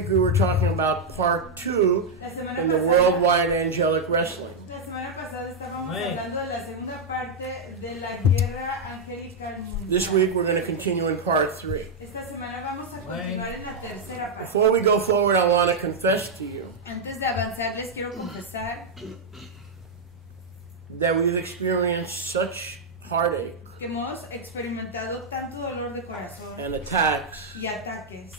week we were talking about part 2 in the worldwide angelic wrestling. La semana pasada estábamos hablando de la segunda parte de la guerra angelical mundial. This week we're going to continue in part 3. Esta semana vamos a continuar en la tercera parte. Before we go forward, I want to confess to you Antes de avanzar, les quiero confesar that we've experienced such heartache que hemos experimentado tanto dolor de corazón and attacks y ataques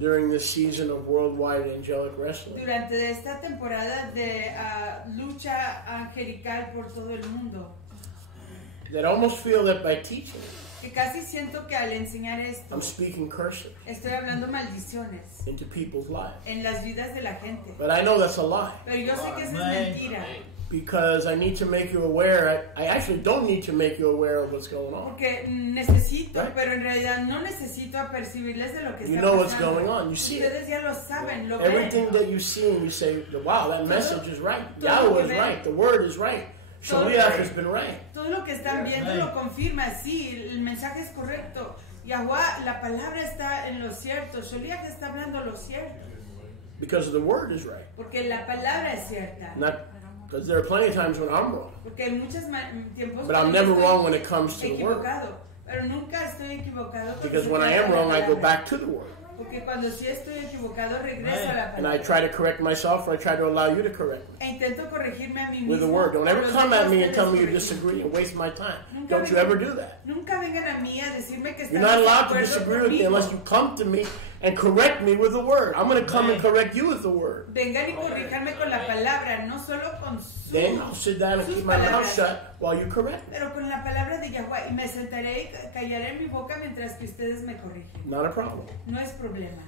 during this season of worldwide angelic wrestling durante esta temporada de lucha angelical por todo el mundo, that I almost feel that by teaching que casi siento que al enseñar esto I'm speaking cursive estoy hablando maldiciones into people's lives. en las vidas de la gente. But I know that's a lie, Pero yo sé que eso es mentira, because I need to make you aware. I actually don't need to make you aware of what's going on. porque necesito, Right. pero en realidad no necesito apercibirles de lo que You está know what's pasando. going on. You see it. Ustedes ya lo saben, lo Everything ven. that you see and you say, wow, that message is right. todo lo Yahweh que is ven. right. The word is right. Todo- Shaliach has been right. Todo lo que están viendo lo confirma, sí, el mensaje es correcto. Yahweh, la palabra está en lo cierto, Sholiach está hablando lo cierto, Because the word is right. porque la palabra es cierta. Not because there are plenty of times when I'm wrong. Porque hay muchos tiempos But I'm cuando never estoy wrong when it comes to the word. equivocado, pero nunca estoy equivocado cuando Because se when I trata am de la wrong, I go palabra. back to the word. Porque cuando sí estoy equivocado, regreso a la And I palabra. try to correct myself, or I try to allow you to correct me E intento corregirme a mí mismo. with the word. Don't ever o los come at dejo me and ustedes tell me you corregir. disagree and waste my time. Nunca Don't you vengan- ever do that. Nunca vengan a mí a decirme que You're están not de allowed to acuerdo disagree with me conmigo. unless you come to me and correct me with the word. I'm going to come and correct you with the word. Vengan y corrijarme con la palabra, no solo con su, Then I'll sit down and sus keep my mouth palabras, shut while you correct me. pero con la palabra de Yahweh. Y me sentaré y callaré en mi boca mientras que ustedes me corrigen. Not a problem. No es problema.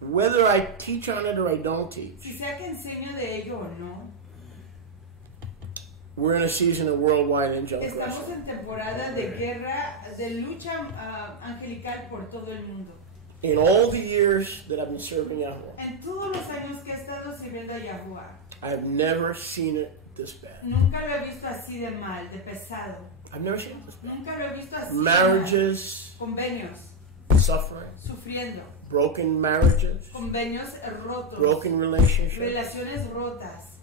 Whether I teach on it or I don't teach, Si sea que enseño de ello o no, we're in a season of worldwide angelic estamos wrestling. en temporada de guerra, de lucha angelical por todo el mundo. In all the years that I've been serving Yahweh, En todos los años que he estado sirviendo a Yahweh, I've never seen it this bad. nunca lo he visto así de mal, de pesado. I've never seen it this bad. Nunca lo he visto así de mal. Marriages, Convenios, suffering, sufriendo. broken marriages, Convenios rotos. broken relationships, Relaciones rotas.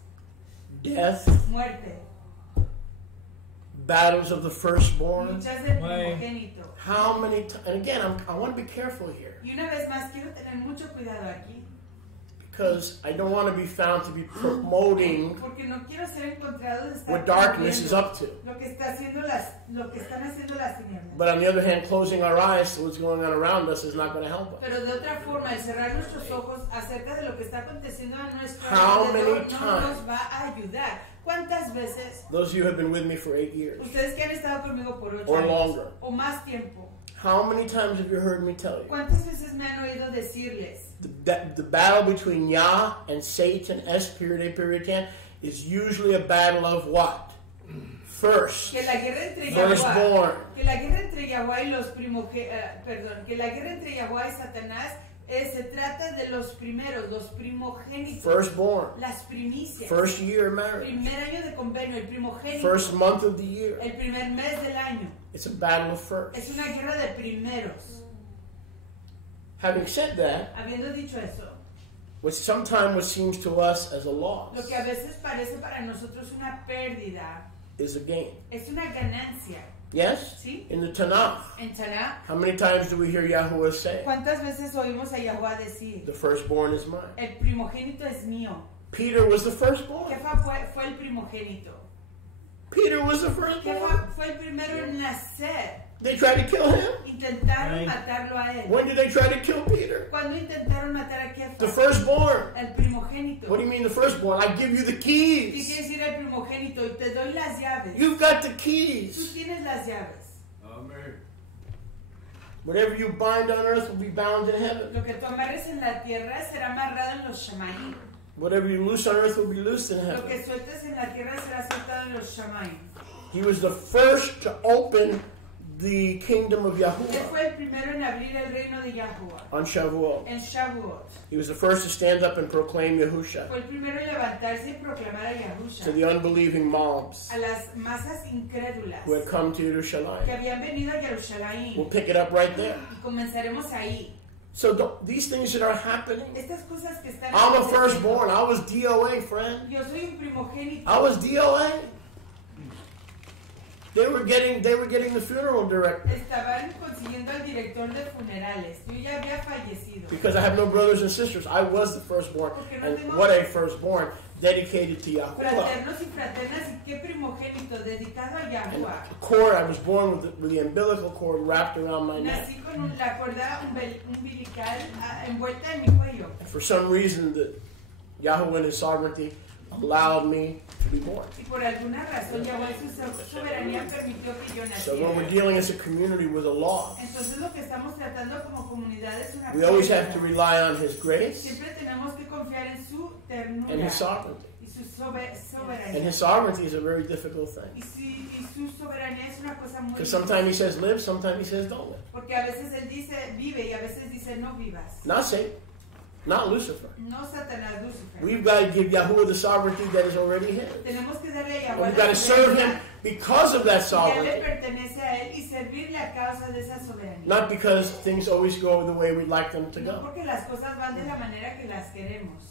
death, Muerte. battles of the firstborn. Luchas del primogénito. How many times? And again, I want to be careful here Y una vez más, quiero tener mucho cuidado aquí. because I don't want to be found to be promoting Porque no quiero ser encontrado de estar what darkness is promoviendo up to. lo que están haciendo las tinieblas. But on the other hand, closing our eyes to what's going on around us is not going to help us. Pero de otra forma, el cerrar nuestros ojos acerca de lo que está aconteciendo a nuestro How alrededor many no times? nos va a ayudar. ¿Cuántas veces Those of you who have been with me for 8 years, ustedes que han estado conmigo por 8 or años longer, o más tiempo, how many times have you heard me tell you cuántas veces me han oído decirles the battle between Yah and Satan, S period, A period, 10, is usually a battle of what? First, que la guerra entre firstborn. que la guerra entre Yahweh y que la guerra entre Yahweh y Satanás se trata de los primeros, los primogénitos, Firstborn, las primicias, first year marriage, primer año de convenio, el primogénito, first month of the year. el primer mes del año. It's a battle of first. Es una guerra de primeros. Having said that, Habiendo dicho eso, what sometimes what seems to us as a loss lo que a veces parece para nosotros una pérdida is a gain. es una ganancia. Yes? ¿Sí? In the Tanakh, En Tanakh, how many times do we hear Yahuwah say, ¿cuántas veces oímos a Yahweh decir, the firstborn is mine? el primogénito es mío? Peter was the ¿Qué firstborn. fue el primogénito? Peter was the ¿Qué firstborn. fue el primero en nacer? They tried to kill him. Intentaron matarlo a él. When did they try to kill Peter? ¿Cuándo intentaron matar a Kefa? The firstborn. El primogénito. What do you mean the firstborn? I give you the ¿Qué keys. quiere decir el primogénito? Y te doy las llaves. You've got the Tú keys. tienes las llaves. Whatever you bind on earth will be bound in heaven. Lo que tú amarres en la tierra será amarrado en los Shamaim. Whatever you loose on earth will be loosed in Lo heaven. que sueltes en la tierra será soltado en los Shamaim. He was the first to open the kingdom of Él Yahuwah fue el primero en abrir el reino de Yahuwah. on Shavuot. En Shavuot. He was the first to stand up and proclaim Yahusha Fue el primero en levantarse y proclamar a Yahusha. to the unbelieving mobs A las masas incrédulas who had come to que Jerusalem. habían venido a Jerusalén. We'll pick it up right there. Y comenzaremos ahí. So these things that are happening, Estas cosas que están I'm a aconteciendo. firstborn. I was DOA, friend. Yo soy un primogénito. I was DOA. They were getting the funeral director Estaban consiguiendo al director de funerales. Yo ya había fallecido. because I have no brothers and sisters. I was the firstborn, and what a firstborn dedicated to Yahuwah. Fraternos y fraternas, y qué primogénito dedicado a And Yahuwah. the cord, I was born with the umbilical cord wrapped around my neck. Nací con la cuerda umbilical envuelta en mi cuello. And for some reason, Yahuwah in His sovereignty allowed me to be born. Y por alguna razón, Yahuwah en su soberanía permitió que yo So when we're naciera. dealing as a community with a law, Entonces lo que estamos tratando como comunidad es una we always have to pérdida. rely on His grace Siempre tenemos que confiar en su ternura and His sovereignty. y su And soberanía. His sovereignty is a very difficult thing. Y su soberanía es una cosa muy Because sometimes He says live, sometimes He says don't live. porque a veces él dice vive y a veces dice no vivas. Not Satan, not Lucifer. No Satanás, Lucifer. We've got to give Yahuwah the sovereignty that is already His. Tenemos que darle a And Yahuwah we've got to la serve Him soberanía because of that que a él le sovereignty. pertenece a él y servirle a causa de esa soberanía. Not because things always go the way we'd like them to No go. porque las cosas van de la manera que las queremos.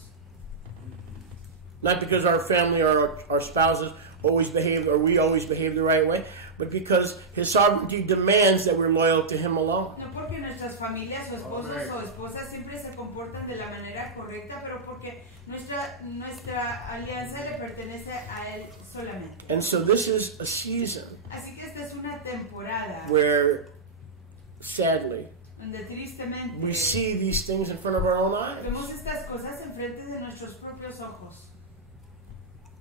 Not because our family or our spouses always behave or we always behave the right way, but because His sovereignty demands that we're loyal to Him alone. No porque nuestras familias o esposos o esposas siempre se comportan de la manera correcta, pero porque nuestra alianza le pertenece a él solamente. And so this is a season Así que esta es una temporada where, sadly, donde tristemente we see these things in front of our own eyes. vemos estas cosas enfrente de nuestros propios ojos.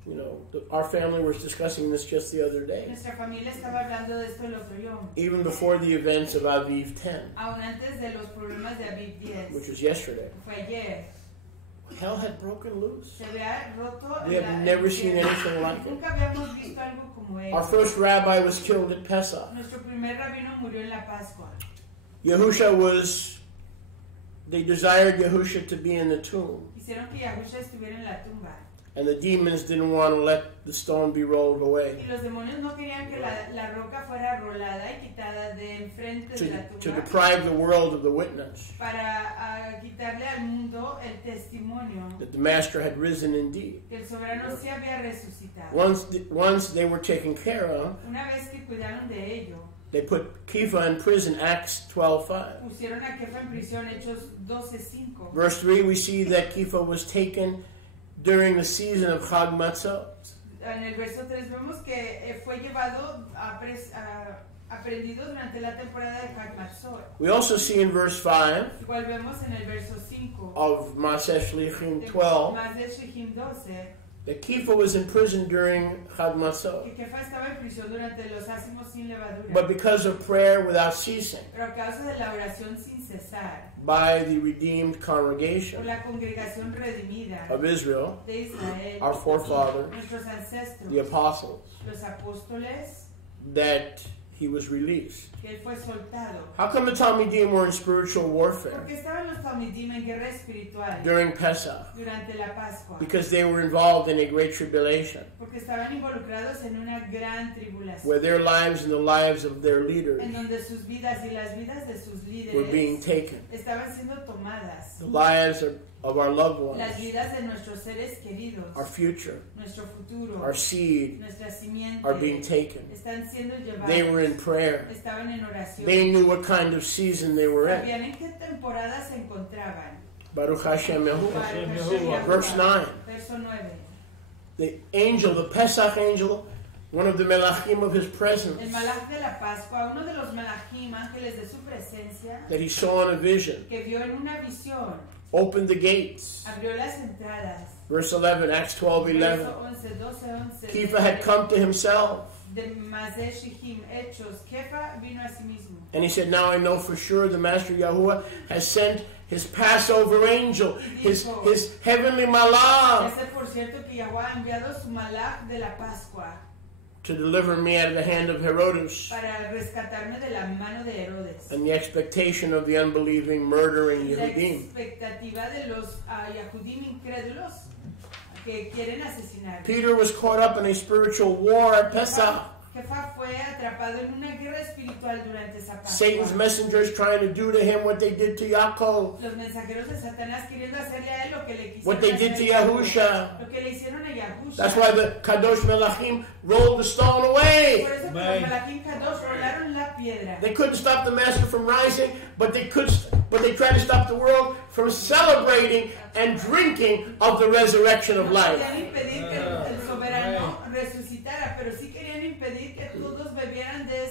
You know, our family was discussing this just the other day, Nuestra familia estaba hablando de esto el otro día, even before the events of Aviv 10, aún antes de los problemas de Aviv 10, which was yesterday. fue ayer. Hell had broken loose. Se había roto. We have never seen anything like it. Nunca habíamos visto algo como Our ello. first rabbi was killed at Pesach. Nuestro primer rabino murió en la Pascua. They desired Yahusha to be in the tomb. Hicieron que Yahusha estuviera en la tumba. And the demons didn't want to let the stone be rolled away Y los demonios no querían que la roca fuera rolada y quitada de enfrente de la to tumba deprive the world of the witness para quitarle al mundo el testimonio that the Master had risen indeed. que el soberano sí había resucitado. Once they were taken care of, Una vez que cuidaron de ello, they put Kepha in prison, Acts 12:5. pusieron a Kefa en prisión, Hechos 12:5. Verse 3, we see that Kepha was taken during the season of Chag Matzot. En el verso 3 vemos que fue llevado aprendido durante la temporada de Chag Matzot. We also see in verse 5 Igual vemos en el verso 5 of Maaseh Shlichim de 12 más de Shechim 12 that Kepha was in prison during Chag Matzot. que Kefa estaba en prisión durante los ácimos sin levadura. But because of prayer without ceasing Pero a causa de la oración sin cesar by the redeemed por congregation la congregación redimida of Israel, de Israel, our forefathers, nuestros ancestros, the apostles, los apóstoles, that he was released. que él fue soltado. How come the Talmidim were in spiritual warfare Porque estaban los Talmidim en guerra espiritual during Pesach? durante la Pascua. Because they were involved in a great tribulation Porque estaban involucrados en una gran tribulación. where their lives and the lives of their leaders En donde sus vidas y las vidas de sus were being líderes taken. estaban siendo tomadas. The lives of our loved Las ones, vidas de nuestros seres queridos, our future, nuestro futuro, our seed nuestra simiente, are being taken. están siendo llevadas. They were in prayer. Estaban en oración. They knew what kind of season they were in. Sabían en qué temporada se encontraban. Baruch Hashem Yahuwah. Baruch Hashem Yahuwah. Verse 9. Verso 9. The angel, the Pesach angel, one of the melachim of his presence, El malach de la Pascua, uno de los malachim, ángeles de su presencia, that he saw in a vision, que vio en una visión, opened the gates. abrió las entradas. Verse 11, Acts 12:11. Verso 11, 12, 11. Kepha had come to himself, De Mazé Shechim, Hechos, Kefa vino a sí mismo. and he said, now I know for sure the Master Yahuwah has sent his Passover angel, his heavenly Ya malach, sé por cierto que Yahweh ha enviado su malach de la Pascua to deliver me out of the hand of Herodes para rescatarme de la mano de Herodes. and the expectation of the unbelieving, murdering La Yehudim. expectativa de los Yahudim incrédulos que quieren asesinar. Peter was caught up in a spiritual war at Pesach. Kefa fue atrapado en una guerra espiritual durante esa Pascua. Satan's messengers trying to do to him what they did to Yaakov, Los mensajeros de Satanás queriendo hacerle a él lo que le quisieron what they did to hacer a Jacob. Yahusha. Lo que le hicieron a Yahusha. That's why the Kadosh Melachim rolled the stone Por away. eso que los Malachim Kadosh rolaron la piedra. They couldn't stop the master from rising, but they tried to stop the world from celebrating and drinking of the resurrection of No life. querían impedir que el soberano resucitara, pero sí querían impedir que todos bebieran de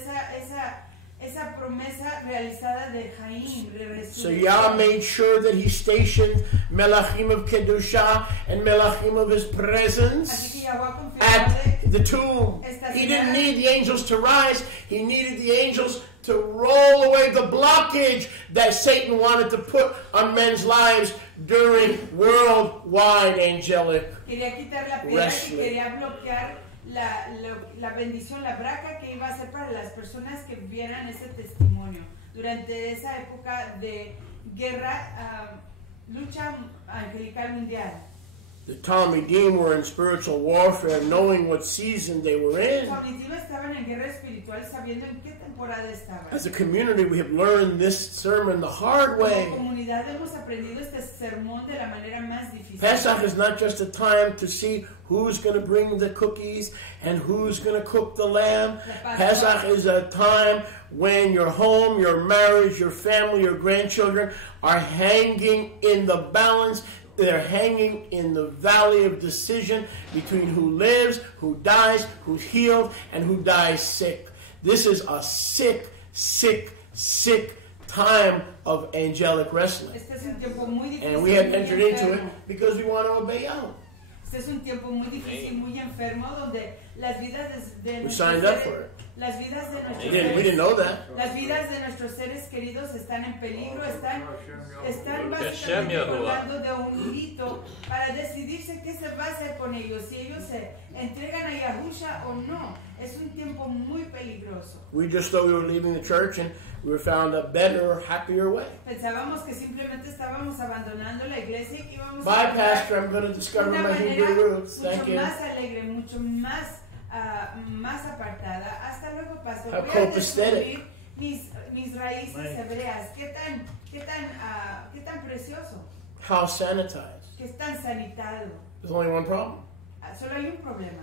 esa promesa realizada de Jaim, de So resurrección. Yah made sure that he stationed Melachim of Kedusha and Melachim of his Así presence que Yahweh confirmó at the tomb. He didn't need the angels to rise. He needed the angels to roll away the blockage that Satan wanted to put on men's lives during worldwide angelic quería quitar la piedra y wrestling. quería bloquear la bendición, la braca que iba a ser para las personas que vieran ese testimonio durante esa época de guerra, lucha angelical mundial. The Talmudim were in spiritual warfare, knowing what season they were in. Los cognitivos estaban en guerra espiritual sabiendo en qué temporada estaban. As a community, we have learned this sermon the hard way. Como comunidad hemos aprendido este sermón de la manera más difícil. Pesach is not just a time to see who's going to bring the cookies and who's going to cook the lamb. Pesach is a time when your home, your marriage, your family, your grandchildren are hanging in the balance. They're hanging in the valley of decision between who lives, who dies, who's healed, and who dies sick. This is a sick, sick, sick time of angelic wrestling. Este es un tiempo muy difícil. And we have muy entered into it enfermo. because we want to obey Yahweh. Este es un tiempo muy difícil, muy enfermo, donde las vidas de We nuestros signed up seres, for it. las vidas de nuestros We didn't seres, know that. las vidas de nuestros seres queridos están en peligro, están Hashem básicamente Yahuwah. colgando de un hilito para decidirse qué se va a hacer con ellos, si ellos se entregan a Yahusha o no. Es un tiempo muy peligroso. We just thought we were leaving the church and we were found a better, happier way. Pensábamos que simplemente estábamos abandonando la iglesia y que íbamos Bye, a encontrar Pastor. I'm going to discover una my manera Hebrew roots. Thank mucho you. más alegre, mucho más, más apartada. Hasta luego, pastor. How Voy a copacetic. descubrir mis raíces hebreas. Qué tan precioso, How sanitized. qué tan sanitado. There's only one problem. Solo hay un problema.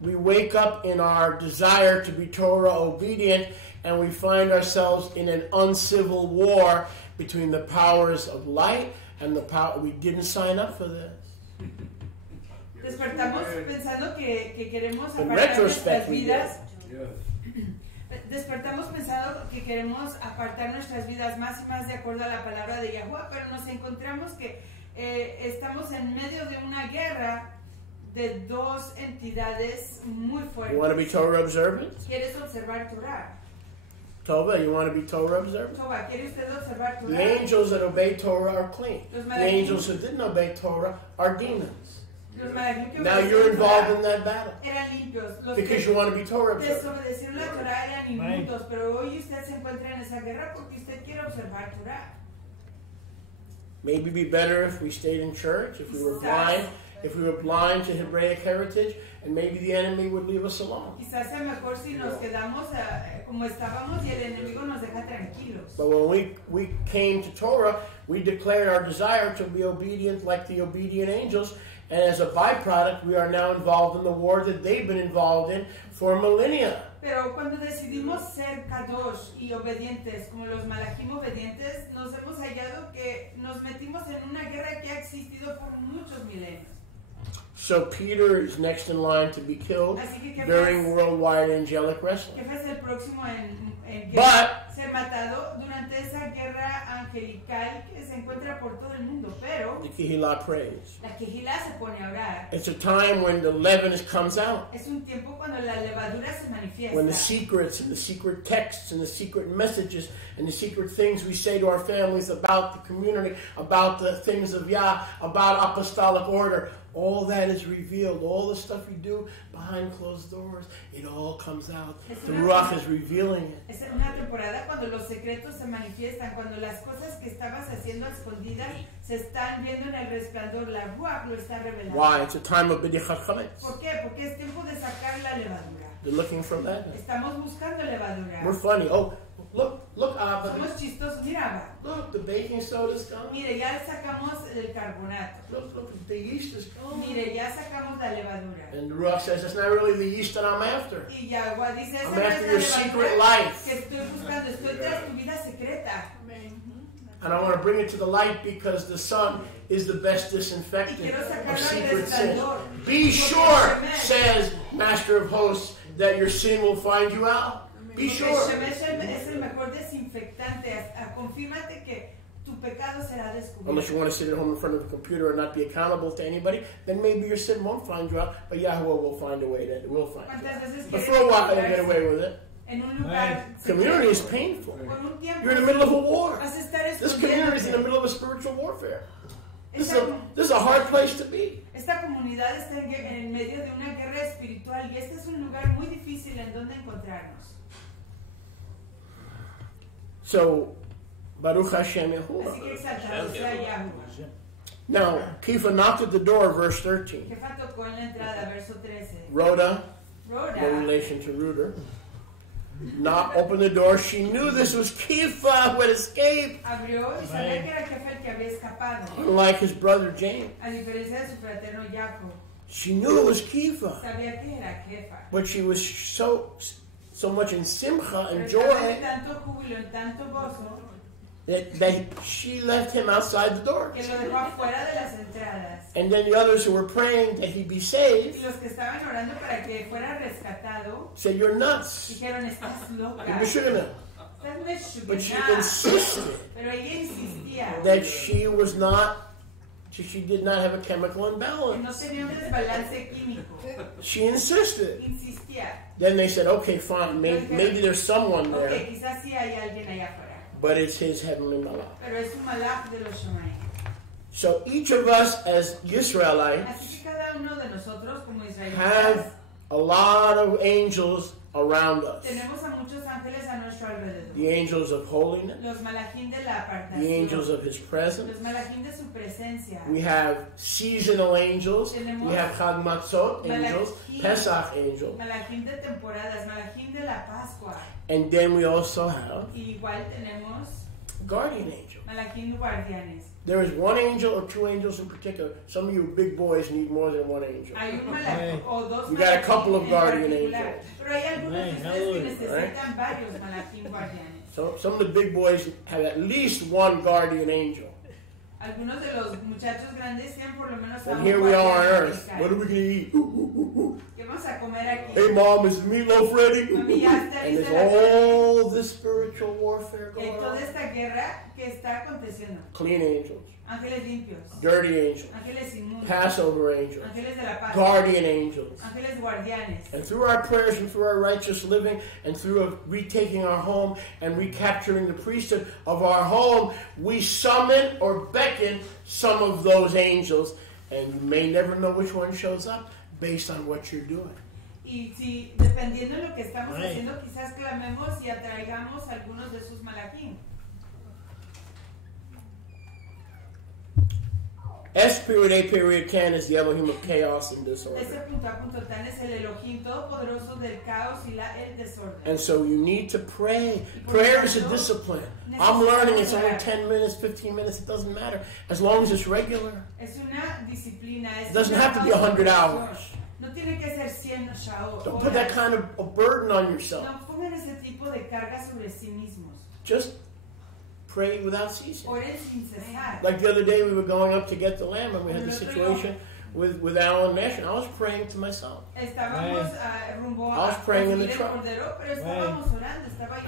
We wake up in our desire to be Torah obedient and we find ourselves in an uncivil war between the powers of light and the power. We didn't sign up for this. Despertamos pensando que queremos In apartar retrospect, nuestras we vidas. did. Despertamos pensando que queremos apartar nuestras vidas más y más de acuerdo a la palabra de Yahweh, pero nos encontramos que estamos en medio de una guerra de dos entidades muy You want to be fuertes. Torah observant? ¿Quieres observar Torah? Tova, you want to be Torah observant? Toba, ¿quiere usted observar The Torah? angels that obey Torah are clean. Los The malachim- angels who didn't obey Torah are demons. Los malachim que Now obedecieron you're involved Torah in that battle eran limpios. Los because que you want to be Torah observant. desobedecieron la Torah eran inmundos, pero hoy usted se encuentra en esa guerra porque usted quiere observar Torah. Maybe be better if we stayed in church, if we were blind to Hebraic heritage, and maybe the enemy would leave us alone. Quizás sea mejor si nos quedamos como estábamos y el enemigo nos deja tranquilos. But when we came to Torah, we declared our desire to be obedient like the obedient angels, and as a byproduct, we are now involved in the war that they've been involved in for millennia. Pero cuando decidimos ser kadosh y obedientes, como los malachim obedientes, nos hemos hallado que nos metimos en una guerra que ha existido por muchos milenios. So Peter is next in line to be killed Así que during worldwide angelic wrestling. Jefe es el próximo en But ser matado durante esa guerra angelical que se encuentra por todo el mundo. Pero the Kehillah prays. la Kehilá se pone a orar. It's a time when the leaven comes out. Es un tiempo cuando la levadura se manifiesta. When the secrets and the secret texts and the secret messages and the secret things we say to our families about the community, about the things of Yah, about apostolic order, all that is revealed. All the stuff you do behind closed doors, it all comes out. The Ruach is revealing it. Es una temporada cuando los secretos se manifiestan, cuando las cosas que estabas haciendo a escondidas se están viendo en el resplandor. La Ruach lo está revelando. Why? It's a time of B'dichat Chametz. ¿Por qué? Porque es tiempo de sacar la levadura. They're looking for that. Estamos buscando levadura. We're funny. Oh, look, Abba. Somos chistosos. Mira, Abba. Look, the baking soda's gone. Mire, ya sacamos el carbonato. Look, the yeast is gone. Mire, ya sacamos la levadura. And the Ruach says, it's not really the yeast that I'm after. Y Yahweh dice, esa I'm no es after la your levadura secret life. que estoy buscando. Estoy tras tu vida secreta. And I want to bring it to the light because the sun is the best disinfectant of secret sin. Be sure, says Master of Hosts, that your sin will find you out. Be sure. Es el mejor desinfectante. Confírmate que tu pecado será descubierto. Unless you want to sit at home in front of a computer and not be accountable to anybody, then maybe your sin won't find you out, but Yahweh will find a way to it will find you out. But for a while, you'll get away with it. En un lugar community is painful. You're in the middle of a war. This community is in the middle of a spiritual warfare. This is a hard place to be. Esta comunidad está en medio de una guerra espiritual y este es un lugar muy difícil en donde encontrarnos. So, Baruch Hashem Yahuwah. Así que exaltado sea Yahuwah. Now, Kifa knocked at the door, verse 13. Jefa tocó en la entrada, verso 13. Rhoda, no relation to Reuter, not open the door. She knew this was Kifa who had escaped. Abrió y sabía que era Jefa el que había escapado. Unlike his brother James. A diferencia de su fraterno Jacob. She knew it was Kifa. Sabía que era Jefa. But she was so much in simcha and joy tanto júbilo, en tanto gozo, that she left him outside the door. Que lo dejó afuera de las entradas. And then the others who were praying that he be saved, y los que estaban orando para que fuera rescatado, said, "You're nuts." Dijeron, "Estás loca." But she insisted Pero ella insistía that she did not have a chemical imbalance. No tenía un desbalance químico. She insisted. Insistía. Then they said, "Okay, fine. Maybe there's someone there." Okay, quizás sí hay alguien allá afuera. But it's his heavenly malach. Pero es un malach de los Shomayim. So each of us as Yisraelites Así que cada uno de nosotros como israelitas have a lot of angels around us. Tenemos a muchos ángeles a nuestro alrededor. The angels of holiness. Los malachim de la apartación. The angels of his presence. Los malachim de su presencia. We have seasonal angels. We have Chag Matzot angels. Pesach angels. Malachim de temporadas. Malachim de la Pascua. And then we also have igual tenemos guardian angels. Malachim guardianes. There is one angel or two angels in particular. Some of you big boys need more than one angel. Hay un malachim o dos. You got a couple of guardian angels. Pero hay algunos de ustedes que necesitan varios malachim guardianes. So some of the big boys have at least one guardian angel. Algunos de los muchachos grandes tienen por lo menos and here we are on earth. What are we going to eat? ¿Qué vamos a comer aquí? Hey mom, is meatloaf ready? Mami, ya está and lista there's all this spiritual warfare going on. Toda esta guerra que está aconteciendo. Clean angels. Ángeles limpios. Dirty angels. Ángeles inmundos. Passover angels. Ángeles de la paz. Guardian angels. Ángeles guardianes. And through our prayers and through our righteous living and through retaking our home and recapturing the priesthood of our home, we summon or beckon some of those angels, and you may never know which one shows up based on what you're doing. Y si dependiendo de lo que estamos haciendo, quizás clamemos y atraigamos algunos de sus malachim. S period A period can is the Elohim of chaos and disorder. Ese punto a punto tan es el Elohim todopoderoso del caos y el desorden. And so you need to pray. Prayer is a discipline. I'm learning it's only 10 minutes, 15 minutes, it doesn't matter. As long as it's regular. Es una disciplina. It doesn't have to be 100 hours. No tiene que ser 100 horas. Don't put that kind of a burden on yourself. No pongan ese tipo de carga sobre sí mismos. Just pray without ceasing. Oren sin cesar. Like the other day, we were going up to get the lamb, and we had the situation with Alan Nash, and I was praying to myself. Estábamos rumbo I was praying in the truck. I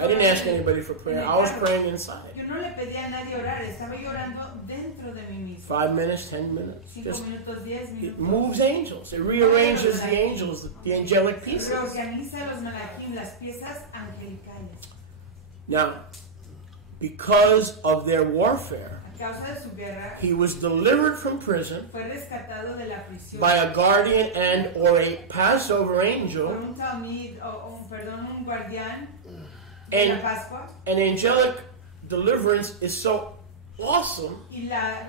didn't ask anybody for prayer. I was praying inside. Yo no le pedí a nadie orar, estaba llorando dentro de mí mismo. 5 minutes, 10 minutes. 5 Just, minutos, 10 minutos. it moves angels. It rearranges the angels, the angelic pieces. Reorganiza los malachim, las piezas angelicales. Now, because of their warfare, causa de su guerra, he was delivered from prison fue rescatado de la prisión by a guardian and or a Passover por angel. un talmid, un guardián de And la Pascua. an angelic deliverance is so awesome Y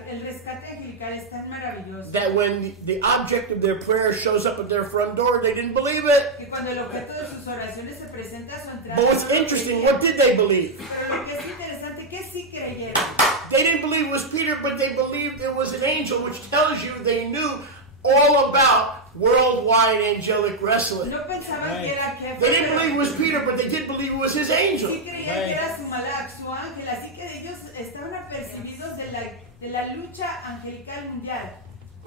el rescate angelical es tan maravilloso that when the object of their prayer shows up at their front door, they didn't believe it. que cuando el objeto de sus oraciones se presenta a su entrada. But what's no lo interesting, creyeron. what did they believe? Pero lo que es interesante, que sí creyeron. They didn't believe it was Peter, but they believed it was an angel, which tells you they knew all about worldwide angelic wrestling. No pensaban que era Kefa, They didn't pero believe it was Peter, but they did believe it was his angel. sí creían que era su malach, su ángel, así que ellos estaban apercibidos de la lucha angelical mundial.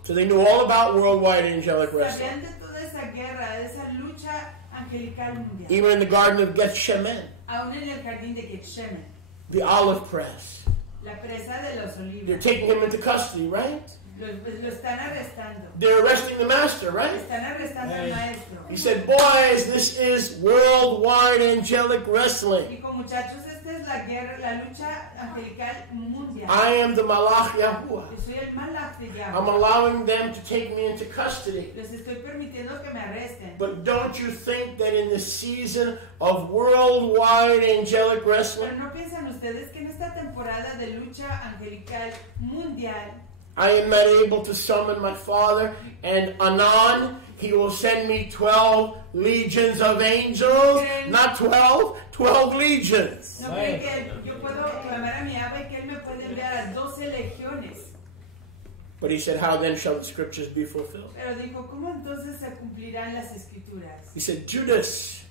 So they knew all about worldwide angelic wrestling. Sabían de toda esa guerra, de esa lucha angelical mundial. Even in the Garden of Gethsemane, Aún en el jardín de Gethsemane, the olive press. la presa de los They're olivos, taking him into custody, right? lo están arrestando. They're arresting the master, right? Están arrestando al maestro. He said, boys, this is worldwide angelic wrestling. Dijo, muchachos, esta es la guerra, la lucha angelical mundial. I am the Malach Yahuwah. Yo soy el malach de I'm Yahweh. allowing them to take me into custody. Les estoy permitiendo que me arresten. But don't you think that in the season of worldwide angelic Pero wrestling, no piensan ustedes que en esta temporada de lucha angelical mundial, I am not able to summon my Father, and anon, He will send me 12 legions of angels, not 12, 12 legions. no creen que yo puedo clamar a mi Abba y que Él me puede enviar a 12 legiones. But He said, how then shall the scriptures be fulfilled? Pero dijo, ¿cómo entonces se cumplirán las escrituras? He said, Judas,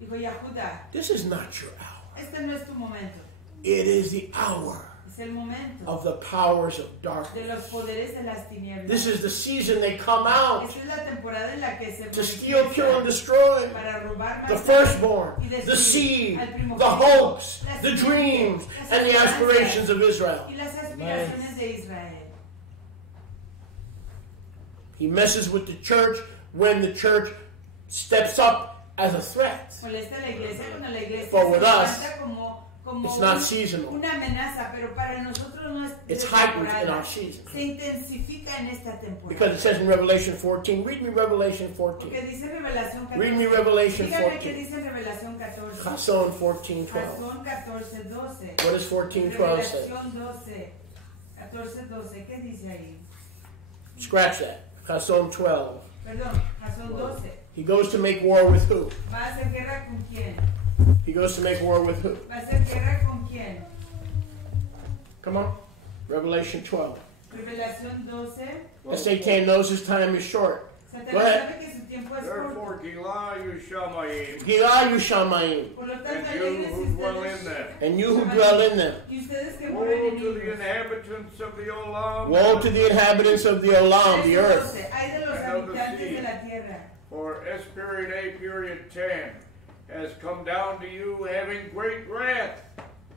Dijo, Yahuda, this is not your hour. este no es tu momento, It is the hour es el momento of the powers of de darkness. los poderes de las tinieblas. This is the season they come out Esta es la temporada en la que se to steal, kill, and destroy. para robar, The matar firstborn, y destruir the seed, al primogénito, the hopes, las the semillas, dreams, las and the esperanzas aspirations of Israel. y las aspiraciones de Israel. He messes with the church when the church steps up as a threat. Molesta a la iglesia cuando la iglesia But se with levanta como It's not seasonal. una amenaza, pero para nosotros no es It's de heightened in temporada. our season. Se intensifica en esta temporada. Because it says in Revelation 14, read me Revelation 14. Porque dice Revelación 14. Read me Revelation Dígame 14. qué dice en Revelación 14. Chasson 14:12. Jasón 14:12. What does 14:12 say? Revelación 12. 14:12. ¿Qué dice ahí? Scratch that. Chasson 12. Perdón, Jasón 12. He goes to make war with who? ¿Va a hacer guerra con quién? He goes to make war with who? ¿Va a hacer guerra con quién? Come on. Revelation 12. Revelación 12. Satan knows his time is short. Satanás Go ahead. sabe que su tiempo es corto. Therefore, Gila Yushamayim, Gila Yushamayim. Por lo tanto, and you alegres who dwell in them. And you who dwell in them. Y ustedes que Woe moran en to the ellos. inhabitants of the Olam, Woe to the inhabitants of the Olam, the earth. Hay de los And of the habitantes sea. de la tierra. for S period A period 10 has come down to you having great wrath,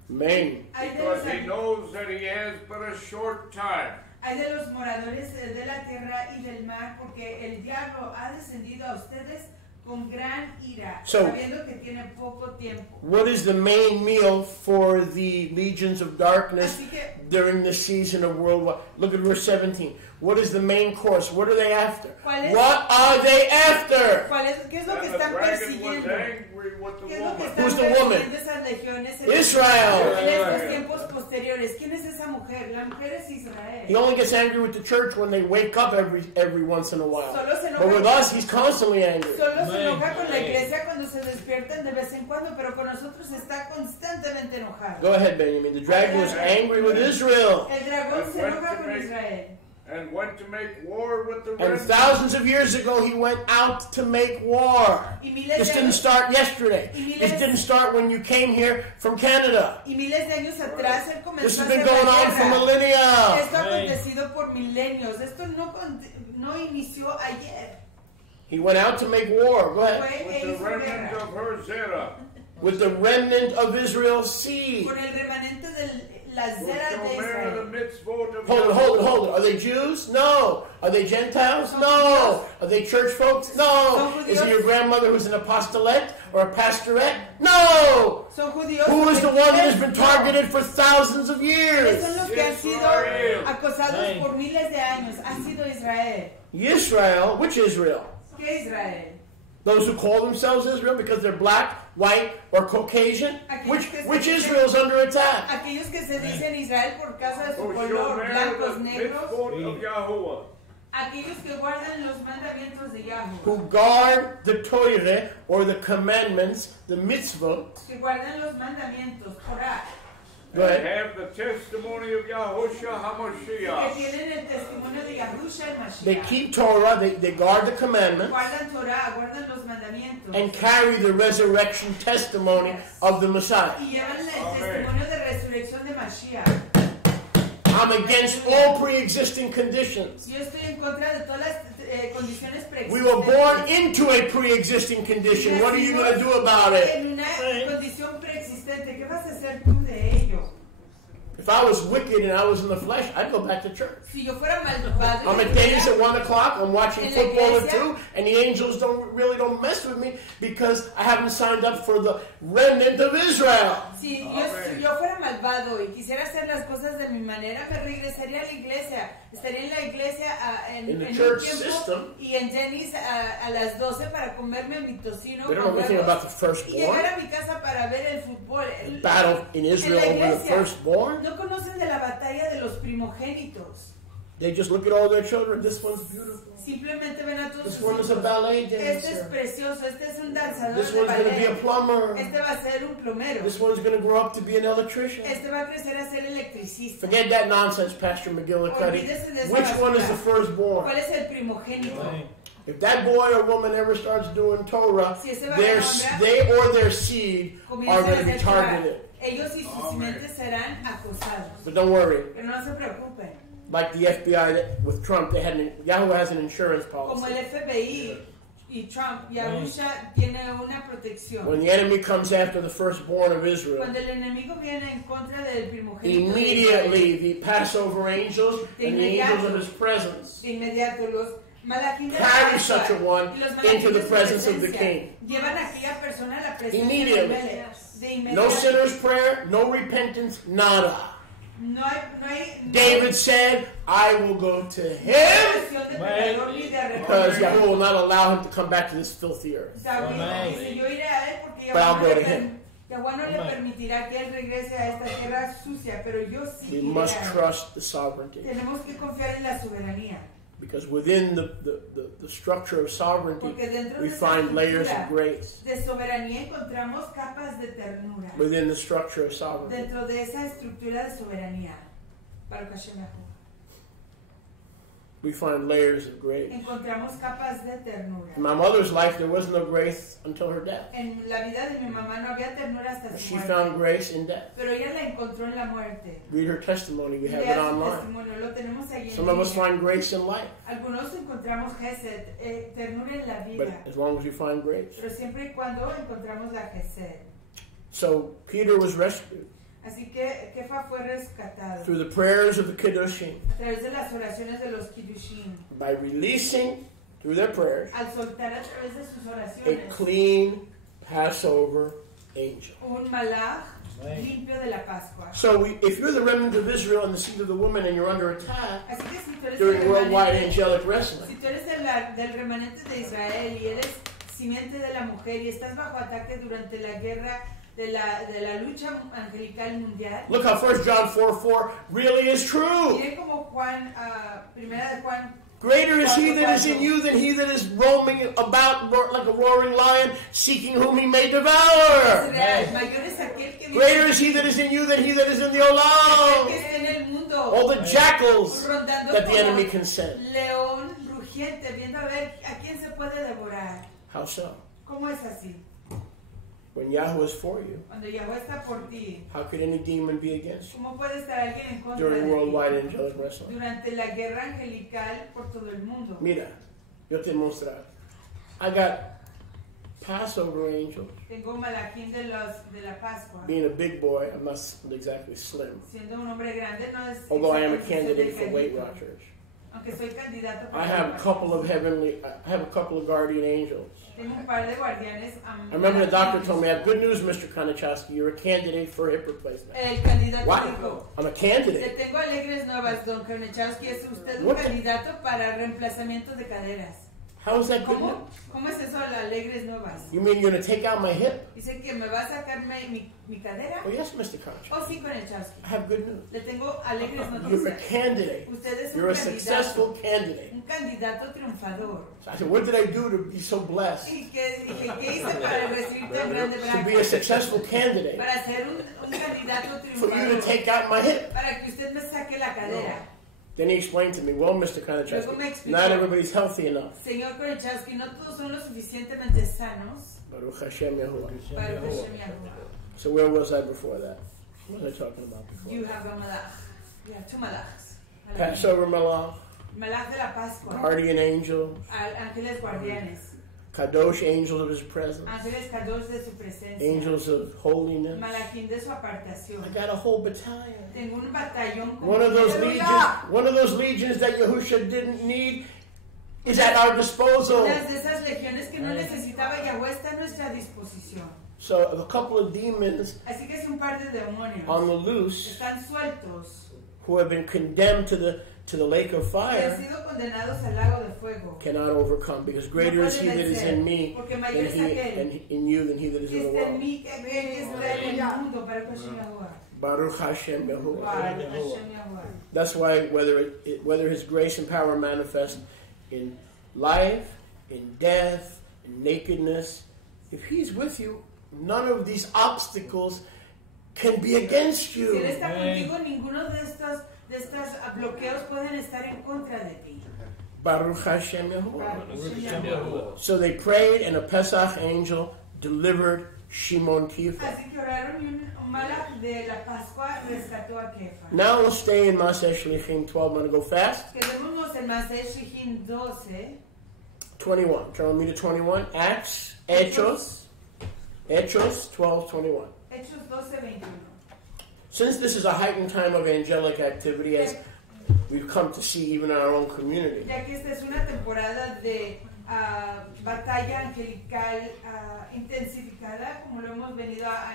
Amen. Hay de because los he knows that he has but a short time. Hay de los moradores de la tierra y del mar, porque el diablo ha descendido a ustedes con gran ira, So, sabiendo que tiene poco tiempo. What is the main meal for the legions of darkness Así que, during the season of worldwide? Look at verse 17. What is the main course? What are they after? ¿Cuál es? What are they after? ¿qué es lo que And the están dragon was persiguiendo? angry with the ¿Qué es lo que woman. están Who's the woman? persiguiendo esas legiones Israel. en estos tiempos posteriores? ¿Quién es esa mujer? La mujer es Israel. He only gets angry with the church when they wake up every once in a while. Solo se But with enoja, us, he's constantly angry. solo se enoja con la iglesia cuando se despiertan de vez en cuando, pero con nosotros está constantemente enojado. Go ahead, Benjamin. The dragon was angry with Israel. El dragón se enoja con Israel. And went to make war with the And remnant. thousands of years ago, he went out to make war. Y miles This de didn't años, start yesterday. Y miles- This didn't start when you came here from Canada. y miles de años atrás él comenzó This a has been hacer going la on for guerra. millennia. Esto ha acontecido por milenios. Esto no inició ayer. He went out to make war. Go ahead. Fue With e the hizo remnant guerra. of her Zerah, With the remnant of Israel's seed. Con el remanente de las who zeras shall de bear the Israel. mitzvot of Hold it. Are they Jews? No. Are they Gentiles? No. Are they church folks? No. Is it your grandmother who's an apostolate? or a pastorette? No! Son judíos. Who is the one that has been No. targeted for thousands of years? Son los que han sido Israel. acosados por miles de años. Ha sido Israel. Israel, which Israel? ¿Qué Israel? Those who call themselves Israel because they're black, white, or Caucasian? Which Israel is under attack? Aquellos que se dicen Israel por causa de su Who shall color, bear blancos, the negros. mitzvot of Yahuwah. Aquellos que guardan los mandamientos de Yahweh. Who guard the Torah, or the commandments, the mitzvot. Que guardan los mandamientos, Torah. Go And ahead. have the testimony of Yahushua Que HaMashiach. tienen el testimonio de Yahusha el They Mashiach. keep Torah, they guard the commandments, Guardan Torah, guardan los mandamientos. and carry the resurrection testimony of the Messiah. Y llevan el Amén. testimonio de resurrección de Mashiach. I'm against all pre-existing conditions. Yo estoy en contra de todas las condiciones preexistentes. We were born into a pre-existing condition. What are you going to do about it? En una condición preexistente, ¿qué vas a hacer tú de ello? If I was wicked and I was in the flesh, I'd go back to church. Si yo fuera malvado, I'm at Denny's at 1 o'clock. I'm watching En la football at iglesia. 2, and the angels don't mess with me because I haven't signed up for the remnant of Israel. si Amén. yo fuera malvado y quisiera hacer las cosas de mi manera, me regresaría a la iglesia. Estaría en la iglesia In the en church un tiempo system. y en Denny's a las 12 para comerme mi tocino They don't con know anything huevos, about the y firstborn. llegar a mi casa para ver el fútbol. The battle in Israel En la over the iglesia. firstborn. No conocen de la batalla de los primogénitos. They just look at all their children. This one's beautiful. Simplemente ven a todos This sus one is a hijos. ballet Este es dancer. precioso, este es un danzador This de one's going to be a ballet. plumber. Este va a ser un plomero. This one's going to grow up to be an electrician. Este va a crecer a ser electricista. Forget that nonsense, Pastor McGillicuddy. Olvídese de esa Which one is basura. the firstborn? ¿Cuál es el primogénito? If that boy or woman ever starts doing Torah, Si ese varón their, o hembra they or their seed are Comienzan going a to be hacer Torah. targeted. Ellos y sus simientes serán acosados. But don't worry. Pero no se preocupen. Like the FBI with Trump, they had Yahoo has an insurance Como el policy. FBI y Trump, Yahusha tiene una protección. When the enemy comes after the firstborn of Israel, Cuando el enemigo viene en contra del primogénito de immediately the Passover angels and the angels of his presence de inmediato los malachim de la carry Pascua such a one y los into malachim the de su presence of the presencia king. llevan a aquella persona a la presencia Immediately. del Melech. De inmediato. No sinner's prayer, no repentance, nada. No hay David said, I will go to him oración de pecador ni de because arrepentimiento. Yahweh will not allow him to come back to this filthy earth. David dice, yo iré a él porque But I'll Yahweh go no, to him. Yahweh no le permitirá que él regrese a esta tierra sucia, pero yo sí We iré must a él. trust the sovereignty. Tenemos que confiar en la soberanía, Because within the structure of sovereignty, porque dentro we de esa find layers of estructura grace. de soberanía encontramos capas de ternura. Within the structure of sovereignty. Dentro de esa estructura de soberanía, Baruch Hashem Yahuwah, We find layers of grace. encontramos capas de ternura. In my mother's life, there was no grace until her death. En la vida de mi mamá no había ternura hasta su She muerte, found grace in death. pero ella la encontró en la muerte. Read her testimony. We have it Lea su online. testimonio, lo tenemos ahí en Some of us línea. find grace in life. Algunos encontramos Gesed, ternura en la But vida, as long as we find grace. pero siempre y cuando encontramos la Gesed. So Peter was rescued Así que Kefa fue rescatado through the prayers of the Kiddushim a través de las oraciones de los Kiddushim, by releasing, through their prayers, al soltar a través de sus a oraciones clean Passover angel. un malach limpio de la Pascua. So if you're the remnant of Israel and the seed of the woman and you're under attack Así que si tú eres during el worldwide remanente, angelic si wrestling, tú eres del remanente de Israel y eres simiente de la mujer y estás bajo ataque durante la guerra de la lucha angelical mundial, look how 1 John 4:4 really is true. miren como Juan, primera de Juan, Greater is he that is in you than he that is roaming about like a roaring lion, seeking whom he may es devour. real, mayor es aquel que vive Greater is he that is in you than he that is in the aquel que olam. está en el mundo, All the jackals rondando that the como enemy can send. león rugiente, viendo a ver a quién se puede devorar. How so? ¿Cómo es así? When Yahweh is for you, Cuando Yahweh está por ti, how could any demon be against you ¿cómo puede estar alguien en contra during de worldwide ti? angelic wrestling? Durante la guerra angelical por todo el mundo. Mira, yo te mostrar. I got Passover angels. Tengo malaquín de la Pascua. Being a big boy, I'm not exactly slim. Siendo un hombre grande no es Although I am a exactamente candidate for Weight delgadito. Watchers. Aunque soy candidato I para have la a couple of guardian angels. Tengo un par de guardianes. I remember the doctor told me, I have good news, Mr. Konichowski, you're a candidate for a hip replacement. El candidato What? dijo, I'm a le candidate. tengo alegres nuevas, don Konichowski, es usted un What? candidato para reemplazamiento de caderas. How is that good news? ¿Cómo es eso de alegres nuevas? You mean you're going to take out my hip? Dice que me va a sacar mi cadera. Oh, yes, Mr. Konichowski. Oh, sí, Konichowski. I have good news. Le tengo alegres You're a noticias. candidate. Usted es You're un a successful candidato. candidate. Un candidato triunfador. So I said, what did I do to be so blessed? Y que dije, ¿qué hice para recibir tan grande To be a brazo? successful candidate. Para ser un candidato For you to triunfador. take out my hip. Para que usted me saque la cadera. Then he explained to me, well, Mr. Luego me Konichowski, explicó. not everybody's healthy enough. Señor Konichowski, no todos son lo suficientemente sanos Baruch Hashem Yahuwah. para el Hashem Yahuwah. So where was I before that? What was I talking about before? You have a malach. You have two malachs. Passover Malach, Malach de la Pascua. guardian angels, Ángeles guardianes. Kadosh angels of his presence, Ángeles kadosh de su presencia. angels of holiness. Malachim de su apartación. I got a whole battalion. Tengo un batallón con One of those ¡Aleluya! legions that Yahusha didn't need is at our disposal. Unas de esas legiones que no necesitaba Yahweh está a nuestra disposición. So a couple of demons Así que es un par de demonios. on the loose Están sueltos. who have been condemned to the lake of Que han fire sido condenados al lago de fuego. cannot overcome, because greater is he that is in me Porque mayor es aquel and in you than he that is que in the está en world. mí, que aquel que está en el mundo para el Hashem Yahuwah. Baruch Hashem Para Yahuwah. el Hashem Yahuwah. That's why whether his grace and power manifest in life, in death, in nakedness, if he's with you, none of these obstacles can be against Si Él you. está contigo, ninguno de estos bloqueos pueden estar en contra de ti. Baruch Hashem Para Yahuwah. el Hashem Yahuwah. So they prayed, and a Pesach angel delivered Shimon Kefa. Así que oraron y un malach de la Pascua rescató a Kefa. Now we'll stay in Maseh Shlichim 12. I'm going to go fast. Quedémonos en Maseh Shlichim 12. 21. Turn with me to 21. Acts, Hechos 12:21. Hechos 12:21. Since this is a heightened time of angelic activity, as we've come to see even in our own community, Ya que esta es una temporada de batalla angelical intensificada, como lo hemos venido a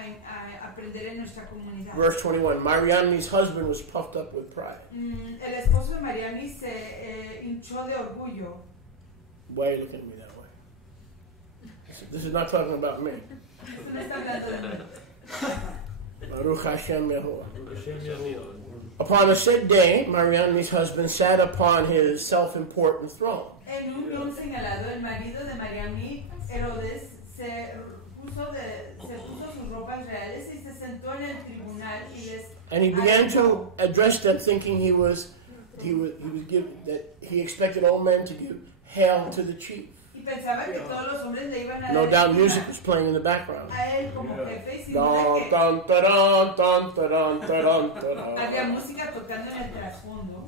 aprender en nuestra comunidad. verse 21, Mariamne's husband was puffed up with pride. El esposo de Mariamni se hinchó de orgullo. Why are you looking at me that way? This is not talking about me. Esto no está hablando de mí. Baruch Hashem Yahuwah. Upon a said day, Mariamne's husband sat upon his self-important throne. En un día señalado, el marido de Mariamni, Herodes, se puso sus ropas reales y se sentó en el tribunal y les And he began to address them, thinking he expected all men to give hail to the chief. y pensaba que todos los hombres le iban a No dar doubt music was playing in the background. a él como jefe y sin Dun, duda que dun, dun, dun, dun, dun, dun, había dun. música tocando en el trasfondo.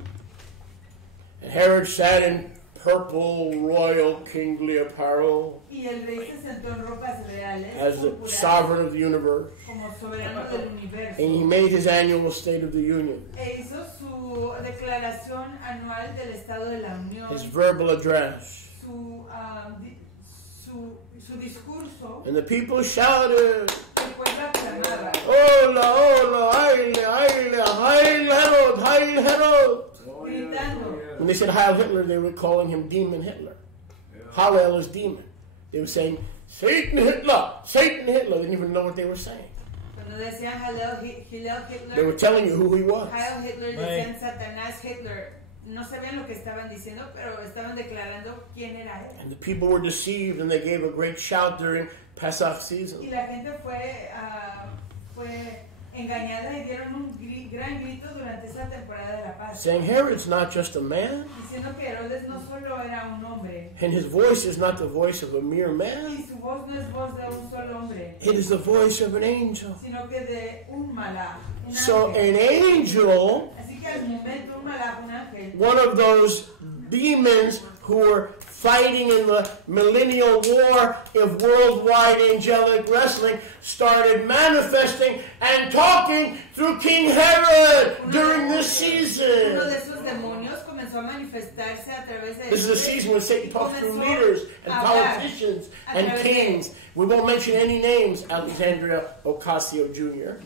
And Herod sat in purple royal kingly apparel Y el rey se sentó en ropas reales as the púrpuras, sovereign of the universe, como soberano del universo. and he made his annual State of the Union, E hizo su declaración anual del Estado de la Unión, his verbal address. su discurso. And the people shouted, El pueblo aclamaba. Hola, hola, Haile, Haile, Haile Herod, Haile Herod. Gritando. When they said Heil Hitler, they were calling him Demon Hitler. Hallel is demon. They were saying, Satan Hitler, Satan Hitler. They didn't even know what they were saying. Cuando decían Heil Hitler, They were telling you who he was. Heil Hitler, decían Satanás Hitler. No sabían lo que estaban diciendo, pero estaban declarando quién era él. And the people were deceived, and they gave a great shout during Pesach season. Y la gente fue engañada y dieron un gran grito durante esa temporada de la paz. Saying Herod's not just a man, Diciendo que Herodes no solo era un hombre, and his voice is not the voice of a mere y man. su voz no es voz de un solo hombre, It is the voice of an angel. sino que de un malach, un So ángel. an angel, Así que al momento un malach, un ángel, one of those demons who were fighting in the millennial war of worldwide angelic wrestling started manifesting and talking through King Herod during this season. Uno de esos demonios comenzó a manifestarse a través de This is a season when Satan talks through leaders and politicians and kings. We won't mention any names, Alexandria Ocasio Jr.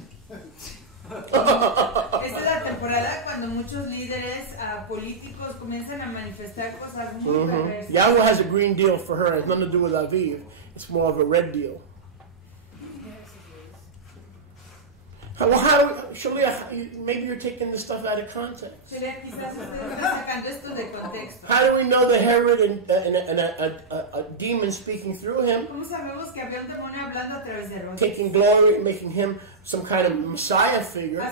Esta es la temporada cuando muchos líderes políticos comienzan a manifestar cosas muy perversas. Yahweh has a green deal for her. It has nothing to do with Aviv. It's more of a red deal. Well, Shaliach, maybe you're taking this stuff out of context. How do we know that Herod and a demon speaking through him, taking glory and making him some kind of Messiah figure? How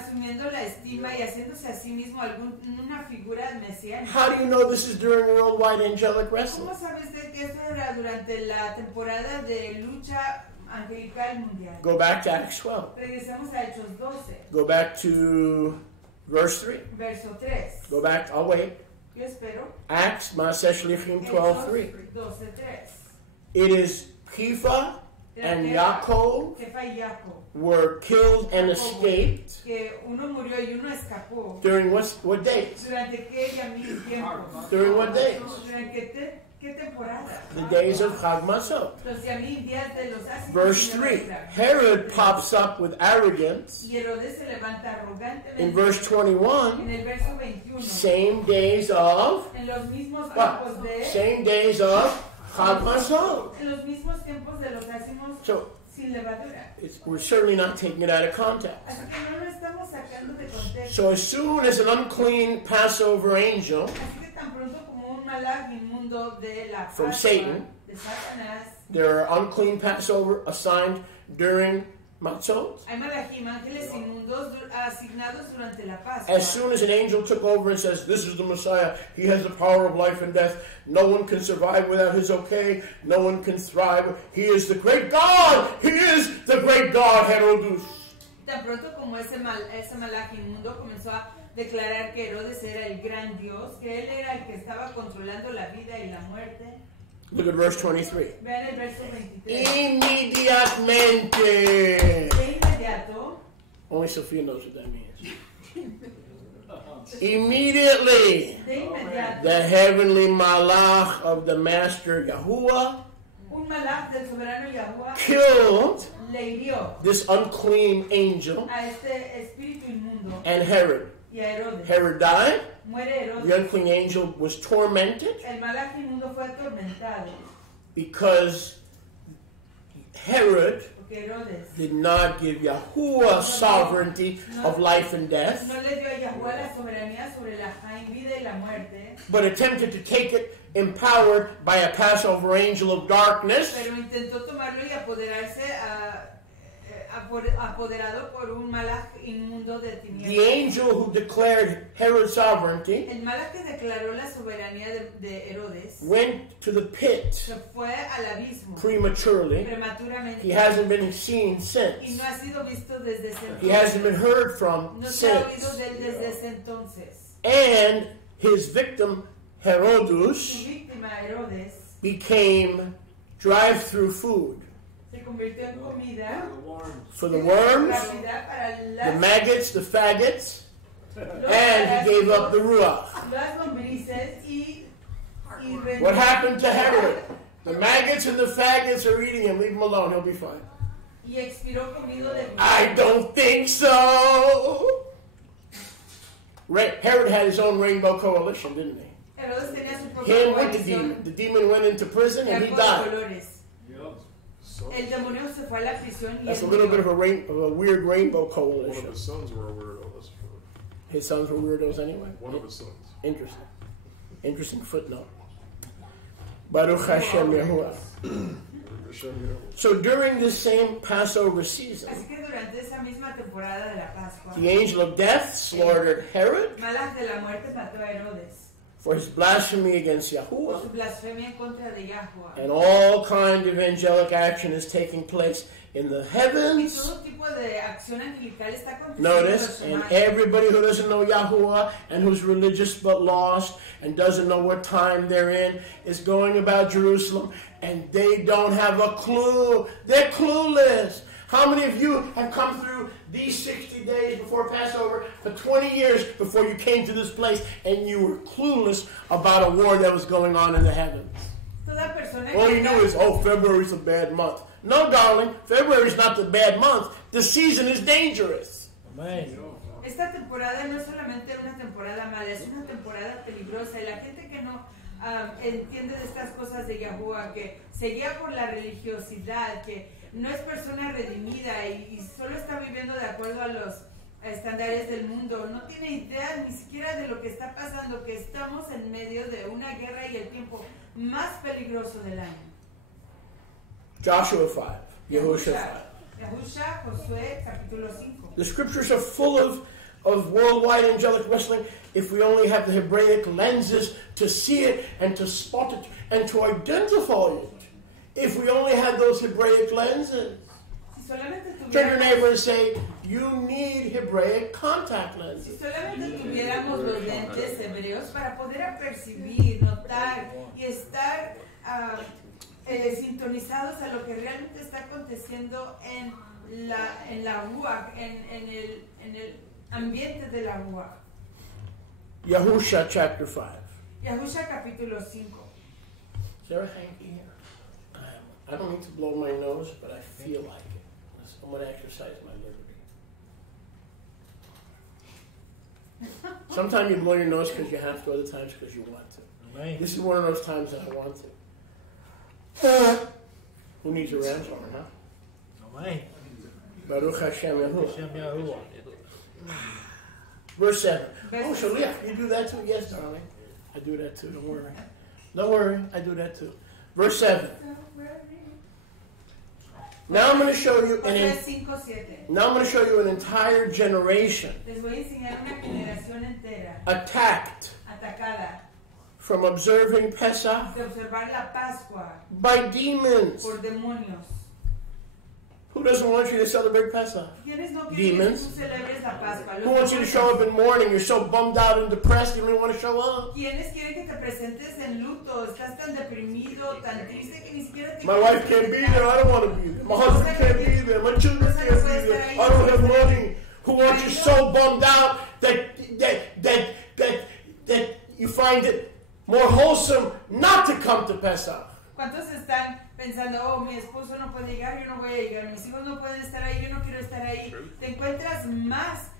do you know this is during worldwide angelic wrestling? Go back to Acts 12. Go back to verse 3. Go back, I'll wait. Acts, Maaseh Shlichim 12:3. It is Kepha and Yaakov were killed and escaped. During what days? During what days? The days of Chag Masot. Verse 3. Herod pops up with arrogance. In verse 21, same days of Chag Masot. So we're certainly not taking it out of context. So as soon as an unclean Passover angel from Satan, there are unclean Passover assigned during Matzot. As soon as an angel took over and says, this is the Messiah, he has the power of life and death, no one can survive without his okay, no one can thrive, he is the great God, he is the great God, Herodus. Tan pronto como ese malaj inmundo comenzó a declarar que Herodes era el gran Dios, que él era el que estaba controlando la vida y la muerte. Look at verse 23. Vean el verso 23. Inmediatamente. De inmediato. Only Sophia knows what that means. Immediately, de inmediato, the heavenly malach of the master Yahuwah un malach del soberano Yahuwah killed le hirió this unclean angel a este espíritu inmundo and Herod. Y a Herodes. Herod died. Muere Herodes. The unclean angel was tormented. El malach inmundo fue atormentado. Because Herod did not give Yahuwah sovereignty of life and death, but attempted to take it empowered by a Passover angel of darkness. Apoderado por un malach inmundo de tinieblas. The angel who declared Herod's sovereignty el malach que declaró la soberanía de Herodes went to the pit se fue al abismo prematurely. Prematuramente. He hasn't been seen since. Y no ha sido visto desde ese entonces. He hasn't been heard from no se ha since. oído de él desde ese entonces. And his victim Herodus Su víctima Herodes became drive-through food. Se convirtió en comida for the worms, the maggots, the faggots, and he gave up the ruach. What happened to Herod? The maggots and the faggots are eating him. Leave him alone. He'll be fine. I don't think so. Herod had his own rainbow coalition, didn't he? Him with the demon. The demon went into prison and he died. El demonio se fue a la prisión y that's a little bit of a weird rainbow coalition. One of his sons were a weirdo, that's true. His sons were weirdos anyway? One of his sons. Interesting. Interesting footnote. Baruch Hashem Yahuwah. So during this same Passover season, the angel of death slaughtered Herod. for his blasphemy against por Yahuwah, su blasfemia en contra de Yahuwah. and all kind of angelic action is taking place in the Y heavens. todo tipo de acción angelical está aconteciendo en Notice, los and humanos. everybody who doesn't know Yahuwah and who's religious but lost and doesn't know what time they're in is going about Jerusalem and they don't have a clue. They're clueless. How many of you have come through these 60 days before Passover for 20 years before you came to this place and you were clueless about a war that was going on in the heavens? Toda persona All que you knew is, oh, February's a bad month. No, darling, February's not the bad month. The season is dangerous. Amen. esta temporada no es solamente una temporada mala, es una temporada peligrosa. Y la gente que no entiende de estas cosas de Yahuwah, que se guía por la religiosidad, que no es persona redimida y solo está viviendo de acuerdo a los estándares del mundo, no tiene idea ni siquiera de lo que está pasando, que estamos en medio de una guerra y el tiempo más peligroso del año. Joshua 5, Yahushua 5. Yahushua, Josué, capítulo 5. The scriptures are full of worldwide angelic wrestling if we only have the Hebraic lenses to see it and to spot it and to identify it. If we only had those Hebraic lenses. Si solamente Turn to your tuviéramos, neighbor and say, you need Hebraic contact si lenses. solamente tuviéramos los lentes hebreos para poder apercibir, notar y estar sintonizados a lo que realmente está aconteciendo en la Ruach, en el ambiente de la Ruach. Yahushua chapter 5. Yahushua capítulo 5. Is there a hanky here? I don't need to blow my nose, but I feel like it. I'm going to exercise my liberty. Sometimes you blow your nose because you have to, other times because you want to. Amen. This is one of those times that I want to. Who needs a ram's horn, huh? Amen. Baruch Hashem Yahuwah. Hashem Yahuwah. Verse 7. Oh, Shaliach, you do that too? Yes, darling. I do that too. Don't worry. Don't worry. I do that too. Verse 7. Now I'm going to show you an entire generation Les voy a enseñar una generación entera attacked atacada from observing Pesach de observar la Pascua by demons. por demonios. Who doesn't want you to celebrate Pesach? ¿Quiénes no quieren Demons. que tú celebres la Pascua? Who wants you to show up in mourning? You're so bummed out and depressed you don't even want to show up. ¿Quiénes quieren que te presentes en luto? Estás tan deprimido, tan triste que ni siquiera te My wife can't be there. I don't want to be there. My husband can't be there. My children can't be there. I don't have money. Who wants you so bummed out that you find it more wholesome not to come to Pesach? ¿Cuántos están pensando, oh, mi esposo no puede llegar, yo no voy a llegar, mis hijos no pueden estar ahí, yo no quiero estar ahí? Te encuentras más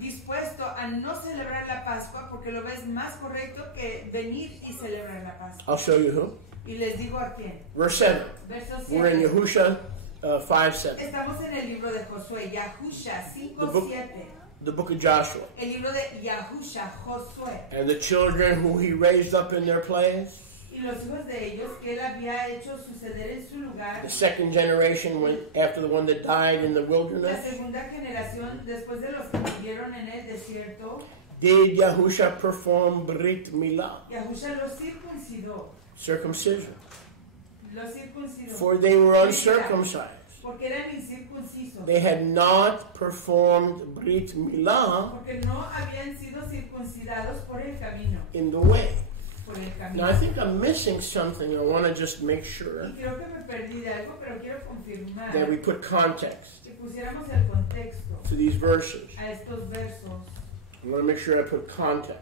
dispuesto a no celebrar la Pascua porque lo ves más correcto que venir y celebrar la Pascua. I'll show you who. Y les digo a quién. Verse 7. Verso We're in 7. Yahushua 5:7. Estamos en el libro de Josué, Yahushua The book- 5:7. The book of Joshua. El libro de Yahushua, Josué. And the children who he raised up in their place. Y los hijos de ellos que él había hecho suceder en su lugar. The second generation went after the one that died in the La wilderness. segunda generación, después de los que vivieron en el desierto, Did Yahusha perform Brit Milah, Yahushua los circuncidó. circumcision? Los circuncidó. For they were uncircumcised. Porque eran incircuncisos. They had not performed Brit Milah Porque no habían sido circuncidados por el camino. in the way. Por el Now I camino. think I'm missing something. I want to just make sure Y creo que me perdí de algo, pero quiero confirmar that we put context que pusiéramos el contexto to these verses. a estos versos. I want to make sure I put context.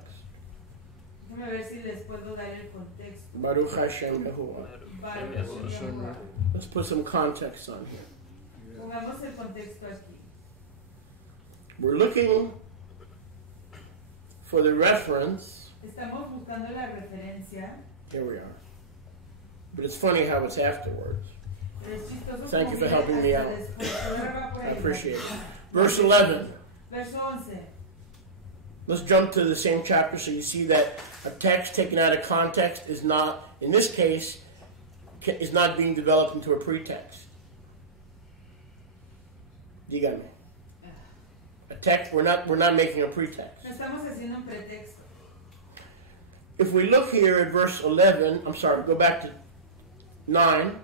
Déjame ver si les puedo dar el contexto. Baruch Hashem Yahuwah. Baruch Hashem. Yahuwah. Let's put some context on here. Pongamos el contexto aquí. We're looking for the reference. Estamos buscando la referencia. Here we are. But it's funny how it's afterwards. Pero es chistoso Thank como you for viene helping me hasta out. después. Ahora va por I ahí. appreciate it. Verse 11. Verso 11. Let's jump to the same chapter so you see that a text taken out of context is not, in this case, is not being developed into a pretext. Dígame. A text, we're not making a pretext. No estamos haciendo un pretexto. if we look here at verse 11, I'm sorry, go back to 9.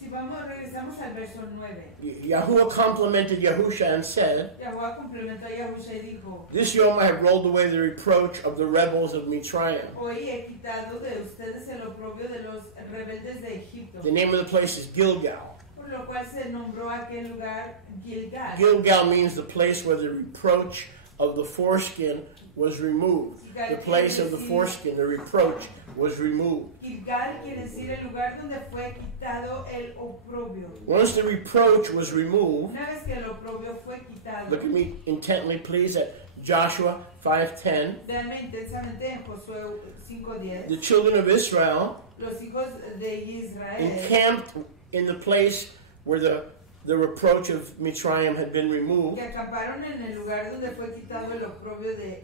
Si regresamos al verso 9. Yahuwah complimented Yahusha and said, Yahuwah complementó a Yahusha y dijo, this Yom I have rolled away the reproach of the rebels of Mitzrayim. Hoy he quitado de ustedes el oprobio de los rebeldes de Egipto. The name of the place is Gilgal. Por lo cual se nombró aquel lugar Gilgal. Gilgal means the place where the reproach of the foreskin was removed. The place of the foreskin, the reproach, was removed. Gilgal quiere decir el lugar donde fue quitado el oprobio. Once the reproach was removed, Una vez que el oprobio fue quitado. look at me intently, please, at Joshua 5:10. Véanme intensamente en Josué 5:10. The children of Israel Los hijos de Israel encamped in the place where the reproach of Mitzrayim had been removed. que acamparon en el lugar donde fue quitado el oprobio de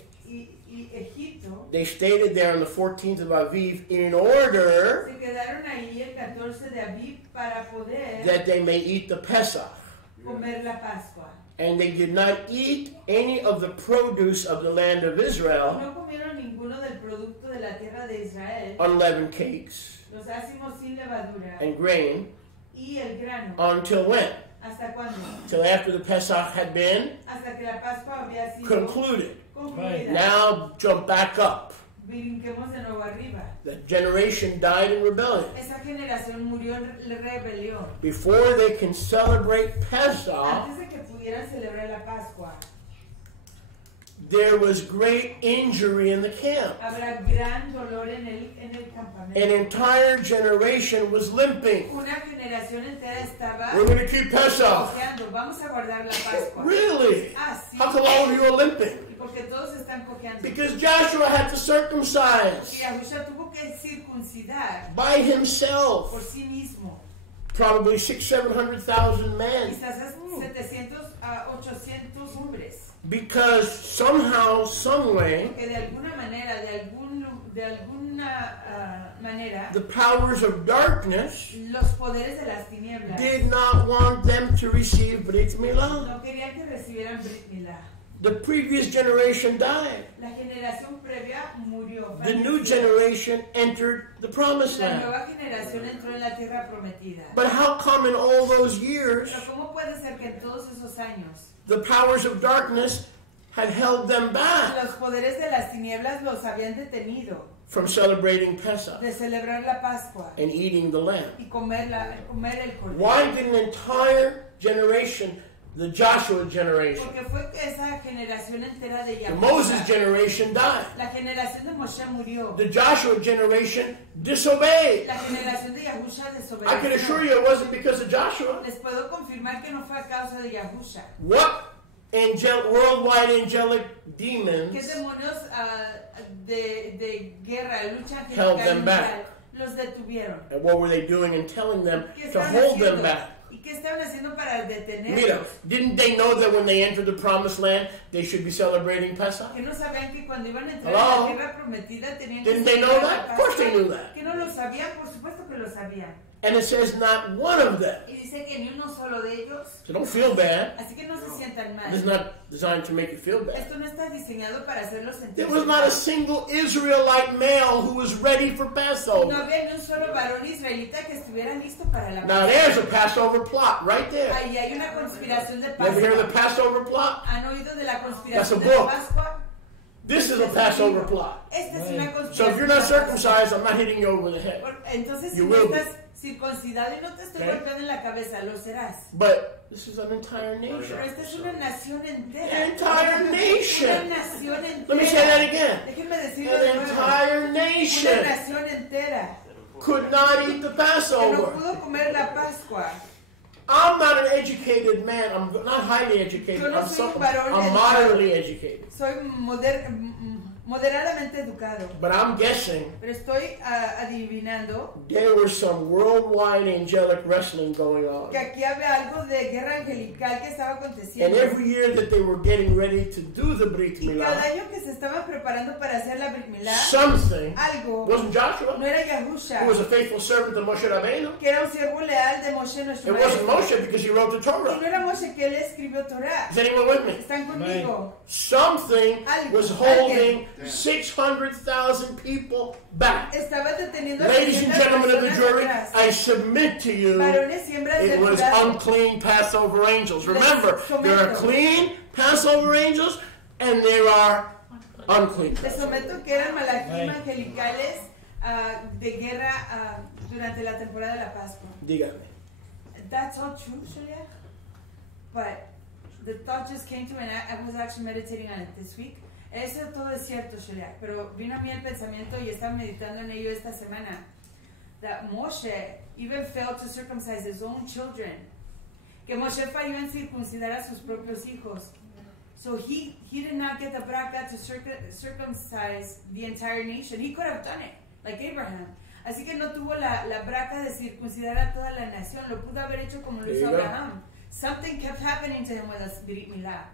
Egipto. They stayed there on the 14th of Aviv in order Se quedaron ahí el 14 de Aviv para poder that they may eat the Pesach. comer la Pascua. And they did not eat any of the produce of the land of Israel, No comieron ninguno del producto de la tierra de Israel, unleavened cakes los ácimos sin levadura and grain, y el grano. until when? ¿Hasta cuándo? Till after the Pesach had been Hasta que la Pascua había sido concluded. concluida. Now jump back up. Brinquemos de nuevo arriba. That generation died in rebellion. Esa generación murió en rebelión. Before they can celebrate Pesach, Antes de que pudieran celebrar la Pascua, there was great injury in the camp. habrá gran dolor en el campamento. An entire generation was limping. Una generación entera estaba We're going to keep Pesach. cojeando. Vamos a guardar la Pascua. Really? Ah, sí. How come all of you are limping? Y porque todos están cojeando. Because Joshua had to circumcise Y Yahusha tuvo que circuncidar by por himself sí mismo. probably 600,000-700,000 men. Quizás 700 a 800 hombres. Because somehow, some way, Que de alguna manera, manera, the powers of darkness los poderes de las tinieblas did not want them to receive Brit Milah. no querían que recibieran Brit Milá. The previous generation died. La generación previa murió. The new generation entered the promised La land. nueva generación entró en la tierra prometida. But how come in all those years Pero ¿cómo puede ser que en todos esos años the powers of darkness had held them back los poderes de las tinieblas los habían detenido from celebrating Pesach de celebrar la Pascua and eating the lamb? y comer el cordero? Why did an entire generation, the Joshua generation, Porque fue que esa generación entera de the Yahweh, Moses generation died? la generación de Moshe murió. The Joshua generation disobeyed. La generación de Yahusha I can assure desobedeció. you it wasn't because of Joshua. Les puedo confirmar que no fue a causa de Yahusha. What worldwide angelic ¿Qué demons demonios de guerra, lucha held them angelical back? los detuvieron? And what were they doing in telling them ¿Qué to estaban hold them haciendo? back? ¿Y qué estaban haciendo para Mira, detenerlos? didn't they know that when they entered the promised land, they should be celebrating Pesach? ¿Que no sabían que cuando iban a entrar Hello? a la tierra prometida tenían que Didn't they know celebrar la that? Of course they Pascua? knew that. ¿Que no lo sabían? Por supuesto que lo sabían. And it says not one of them. Y dice que ni uno solo de ellos. So don't feel bad. Así que no se sientan mal. It's not designed to make you feel bad. Esto no está diseñado para hacerlos sentir There was not a mal. single Israelite male who was ready for No Passover. había ni un solo varón israelita que estuviera listo para la Now there's a Passover plot right there. Ahí hay una conspiración de You ever hear of the Pascua. Passover plot? ¿Han oído de la That's a conspiración de la book. Pascua? This is a Passover plot. Esta es una conspiración. So if you're not circumcised, I'm not hitting you over the head. Entonces, si You no will be. estás circuncidado y no te estoy Okay. golpeando en la cabeza, lo serás. But this is an entire nation. Pero esta es una nación entera. An entire nation. Una nación entera. Let me say that again. Déjenme decirlo de An nuevo. entire Una nation nación entera could not eat the que no Passover. pudo comer la Pascua. I'm not an educated man. I'm not highly educated. Yo no I'm, soy un I'm varón moderately educated. Soy moderadamente educado, But I'm guessing pero estoy adivinando there was some worldwide angelic wrestling going on. que aquí había algo de guerra angelical que estaba And aconteciendo. every year that they were getting ready to do the Brit Y cada Milah, año que se estaban preparando para hacer la Brit Milá, something, algo, wasn't Joshua, no era Yahusha, who was a faithful servant of Moshe Rabbeinu. que era un siervo leal de Moshe nuestro It wasn't maestro. Moshe because he wrote the Y no Torah. era Moshe que él escribió Torah. Is anyone with me? Están conmigo. Something Algo, was holding 600,000 people back. Estaba deteniendo a Ladies and 600 gentlemen of the personas jury, atrás. I submit to you, Varones y hembras it del was jurado. unclean Passover angels. Les Remember, there are someto. clean Passover angels and there are unclean Les Passover angels. someto que eran malachim angelicales de guerra durante la temporada de la Pascua. Dígame. That's all true, Julia. But the thought just came to me, and I was actually meditating on it this week. Eso todo es cierto, Julia, pero vino a mí el pensamiento y estaba meditando en ello esta semana. That Moshe even failed to circumcise his own children. Que Moshe falló en circuncidar a sus propios hijos. So he did not get the bracha to circumcise the entire nation. He could have done it, like Abraham. Así que no tuvo la bracha de circuncidar a toda la nación. Lo pudo haber hecho como lo hizo Abraham. Something kept happening to him with a Brit Milah.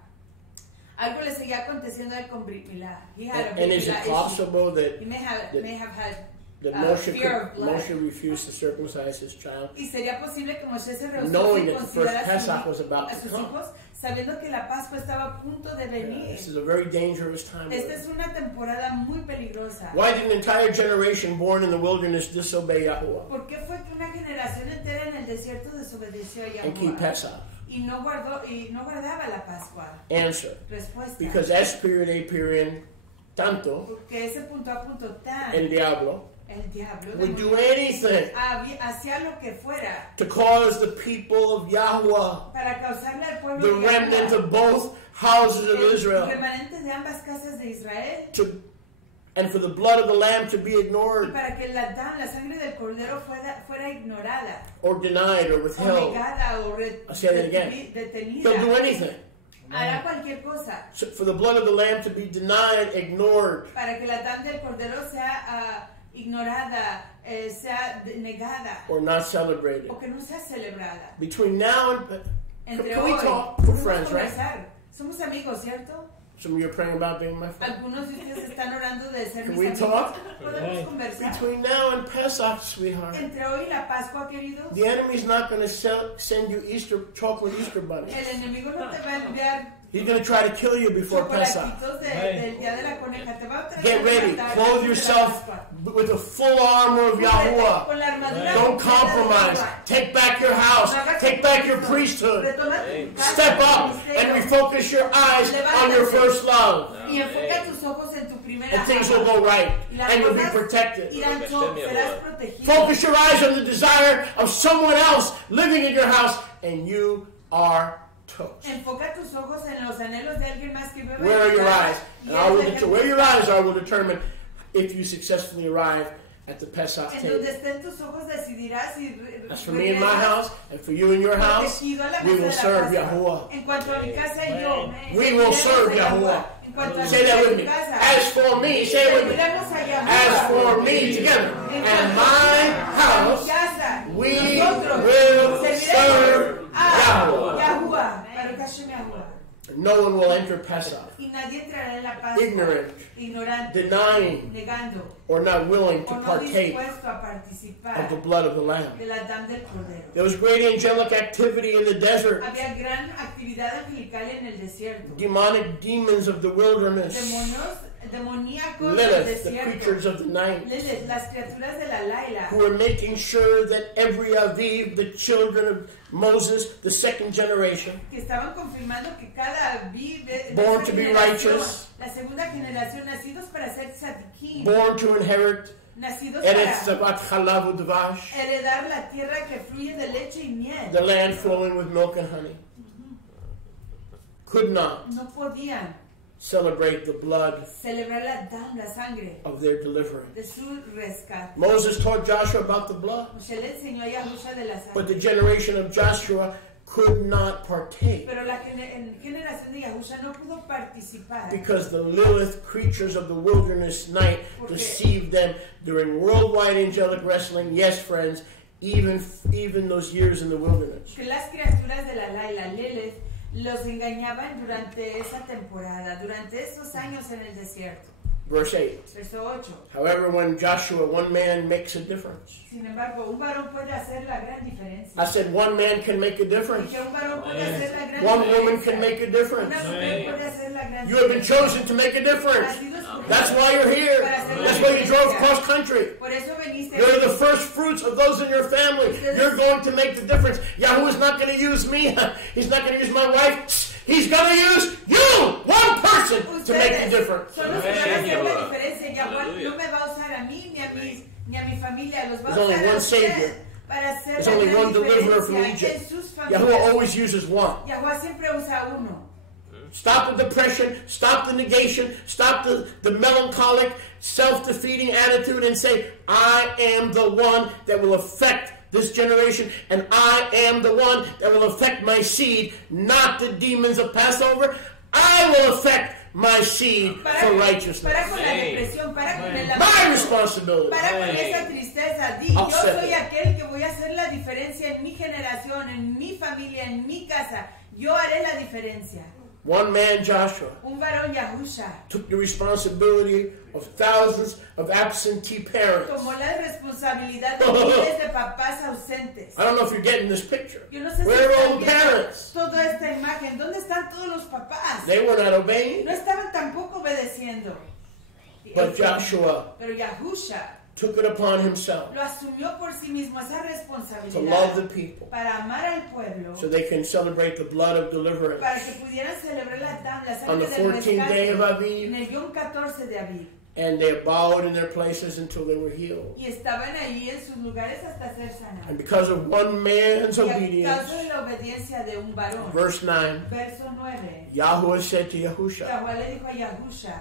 Algo le seguía aconteciendo a él con Brit Milah. He had a Brit And is Milah it possible that he may have had Moshe, fear of blood. Moshe refused to circumcise his child, Y sería posible que Moshe se rehusó a knowing that the first circuncidar Pesach was about a to sus come? hijos, sabiendo que la Pascua estaba a punto de venir. This is a very dangerous time. Esta es una temporada muy peligrosa. Why did an entire generation born in the wilderness disobey Yahuwah ¿Por qué fue que una generación entera en el desierto desobedeció a and keep Yahuwah Pesach? y no guardaba la Pascua? Answer. Respuesta. Because S period A period tanto Porque ese punto a punto tan el diablo el diablo would do anything hacía lo que fuera to cause the people of Yahuwah, para causarle al pueblo the de remnant Yahuwah, of both houses of el Israel, remanente de ambas casas de Israel, and for the blood of the lamb to be y ignored para que la sangre del cordero fuera ignorada or denied or o withheld. negada o I'll say that again. detenida. He'll do anything. Hará cualquier cosa So for the blood of the lamb to be denied, ignored, para que la sangre del cordero sea ignorada, sea negada or not celebrated. o que no sea celebrada. Between now and Entre can we hoy, talk? We're podemos friends, right? conversar. Somos amigos, ¿cierto? Some of you are praying about being my friend. Algunos de ustedes están orando de ser Can mis we amigos. talk? Podemos conversar. Between now and Pesach, sweetheart, Entre hoy y la Pascua, queridos, the enemy's not going to send you chocolate Easter bunnies. el enemigo no te va a enviar He's going to try to kill you before Pesach. chocolatitos del día de la coneja. Te va a traer Get ready. una Clothe tarde de yourself la Pascua. with the full armor of Con Yahuwah. la armadura Don't completa de compromise. Yahuwah. Take back your house. Take back your priesthood. Retoma tu casa, Step tu up ministerio, and refocus your eyes on your first love. y enfoca tus ojos en tu primera And things will go right. y las And you'll be cosas protected. irán serás protegido. Focus your eyes on the desire of someone else living in your house, and you are toast. Enfoca tus ojos en los anhelos de alguien más que vive Where are en tu your casa, eyes? y And I will eres el where que your eyes are will determine if you successfully arrive at the Pesach en table. donde estén tus ojos decidirás si As for me and my house, and for you and your house, protegido a la we mesa will de la serve Pascua. Yahuwah. En cuanto a mi casa y yo, We will serve Yahuwah. En cuanto a Say that with mi me. casa, As for me, say it with me. serviremos a Yahuwah. As for me, together, En and cuanto my a mi house, casa, we nosotros will serviremos serve a Yahuwah. Yahuwah. Baruch Hashem Yahuwah. No one will enter Pesach Y nadie entrará en la Pascua, ignorant, ignorante, denying, negando or not willing o to no partake dispuesto a participar of the blood of the Lamb. de la dam del Cordero. There was great angelic activity in the desert. Había gran actividad angelical en el desierto. Demonic demons of the wilderness. Demonios demoníacos del Lilith, the desierto. creatures of the night, Lilith, las criaturas de la Laila, who were making sure that every Aviv, the children of Moses, the second generation, que estaban confirmando que cada vive born to be righteous, la segunda generación, nacidos para ser tzadikim, born to inherit nacidos Eretz para Zavat Chalav Udvash, heredar la tierra que fluye de leche y miel, the land flowing with milk and honey, could not no podían celebrate the blood celebrar la dam, la sangre of their deliverance. de su rescate. Moses taught Joshua about the blood, Moshe le enseñó a Yahusha de la but sangre, the generation of Joshua could not partake pero la generación de Yahusha no pudo participar because the Lilith creatures of the wilderness night deceived them during worldwide angelic wrestling. Yes, friends, even those years in the wilderness. que las criaturas de la Laila, Lilith, los engañaban durante esa temporada, durante esos años en el desierto. Verse 8. Verso 8. However, when Joshua, one man makes a difference. Sin embargo, un varón puede hacer la gran diferencia. I said one man can make a Y difference. que un varón puede hacer la gran One diferencia. woman can make a difference. Una mujer puede hacer la gran You have been diferencia. chosen to make a difference. Has sido escogido. That's why you're here. That's why you drove cross country. Por eso veniste. You're the first fruits of those in your family. You're going to make the difference. Yahweh is not going to use me. He's not going to use my wife. He's going to use you, one person, to make the difference. Son los que van a hacer la diferencia. Yahweh no me va a usar a mí ni a mi familia. Los va a There's only usar a one usted Savior. para hacer There's la only gran one deliverer from diferencia Egypt. en sus Yahweh familias. always uses one. Yahweh siempre usa uno. Stop the depression, stop the negation, stop the melancholic, self-defeating attitude and say, I am the one that will affect this generation, and I am the one that will affect my seed, not the demons of Passover. I will affect my seed for righteousness. Para con la depresión, para con el My responsibility. para con esa tristeza. Di, yo soy aquel que voy a hacer la diferencia en mi generación, en mi familia, en mi casa. Yo haré la diferencia. One man, Joshua, Un varón Yahusha took the responsibility of thousands of absentee parents. tomó la responsabilidad de miles de papás ausentes. I don't know if you're getting this picture. Yo no sé si Where are all están the viendo parents? toda esta imagen. ¿Dónde están todos los papás? They were not obeying. No estaban tampoco obedeciendo. But Joshua Pero Yahusha took it upon himself lo asumió por sí mismo, esa to love the responsabilidad, people para amar al pueblo, so they can celebrate the blood of deliverance. para que pudieran celebrar la On the sangre del 14th day of rescate Aviv, en el Yom 14 de Aviv. and they bowed in their places until they were healed. Y estaban allí en sus lugares hasta ser sanados. And because of one man's Y a obedience, causa de la obediencia de un varón. verse 9, Verso 9. Yahweh said to Yahusha, Yahweh le dijo a Yahusha,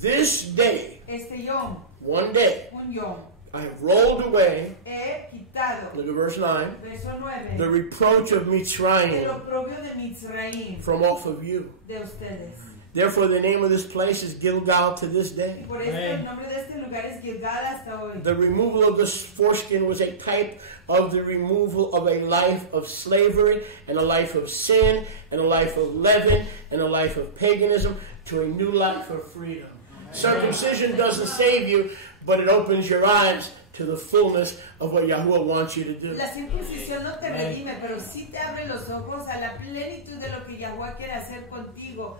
this day, este Yom, one day, un Yom, I have rolled away, he quitado, look at verse 9, verso the 9, reproach of el Mitzrayim oprobio de Mitzrayim, from off of you. de ustedes. Therefore, the name of this place is Gilgal to this day. Por eso el nombre de este lugar es Gilgal hasta hoy. The removal of this foreskin was a type of the removal of a life of slavery and a life of sin and a life of leaven and a life of paganism to a new life of freedom. Circumcision doesn't save you, but it opens your eyes to the fullness of what Yahuwah wants you to do. La circuncisión no te redime, pero sí te abre los ojos a la plenitud de lo que Yahuwah quiere hacer contigo.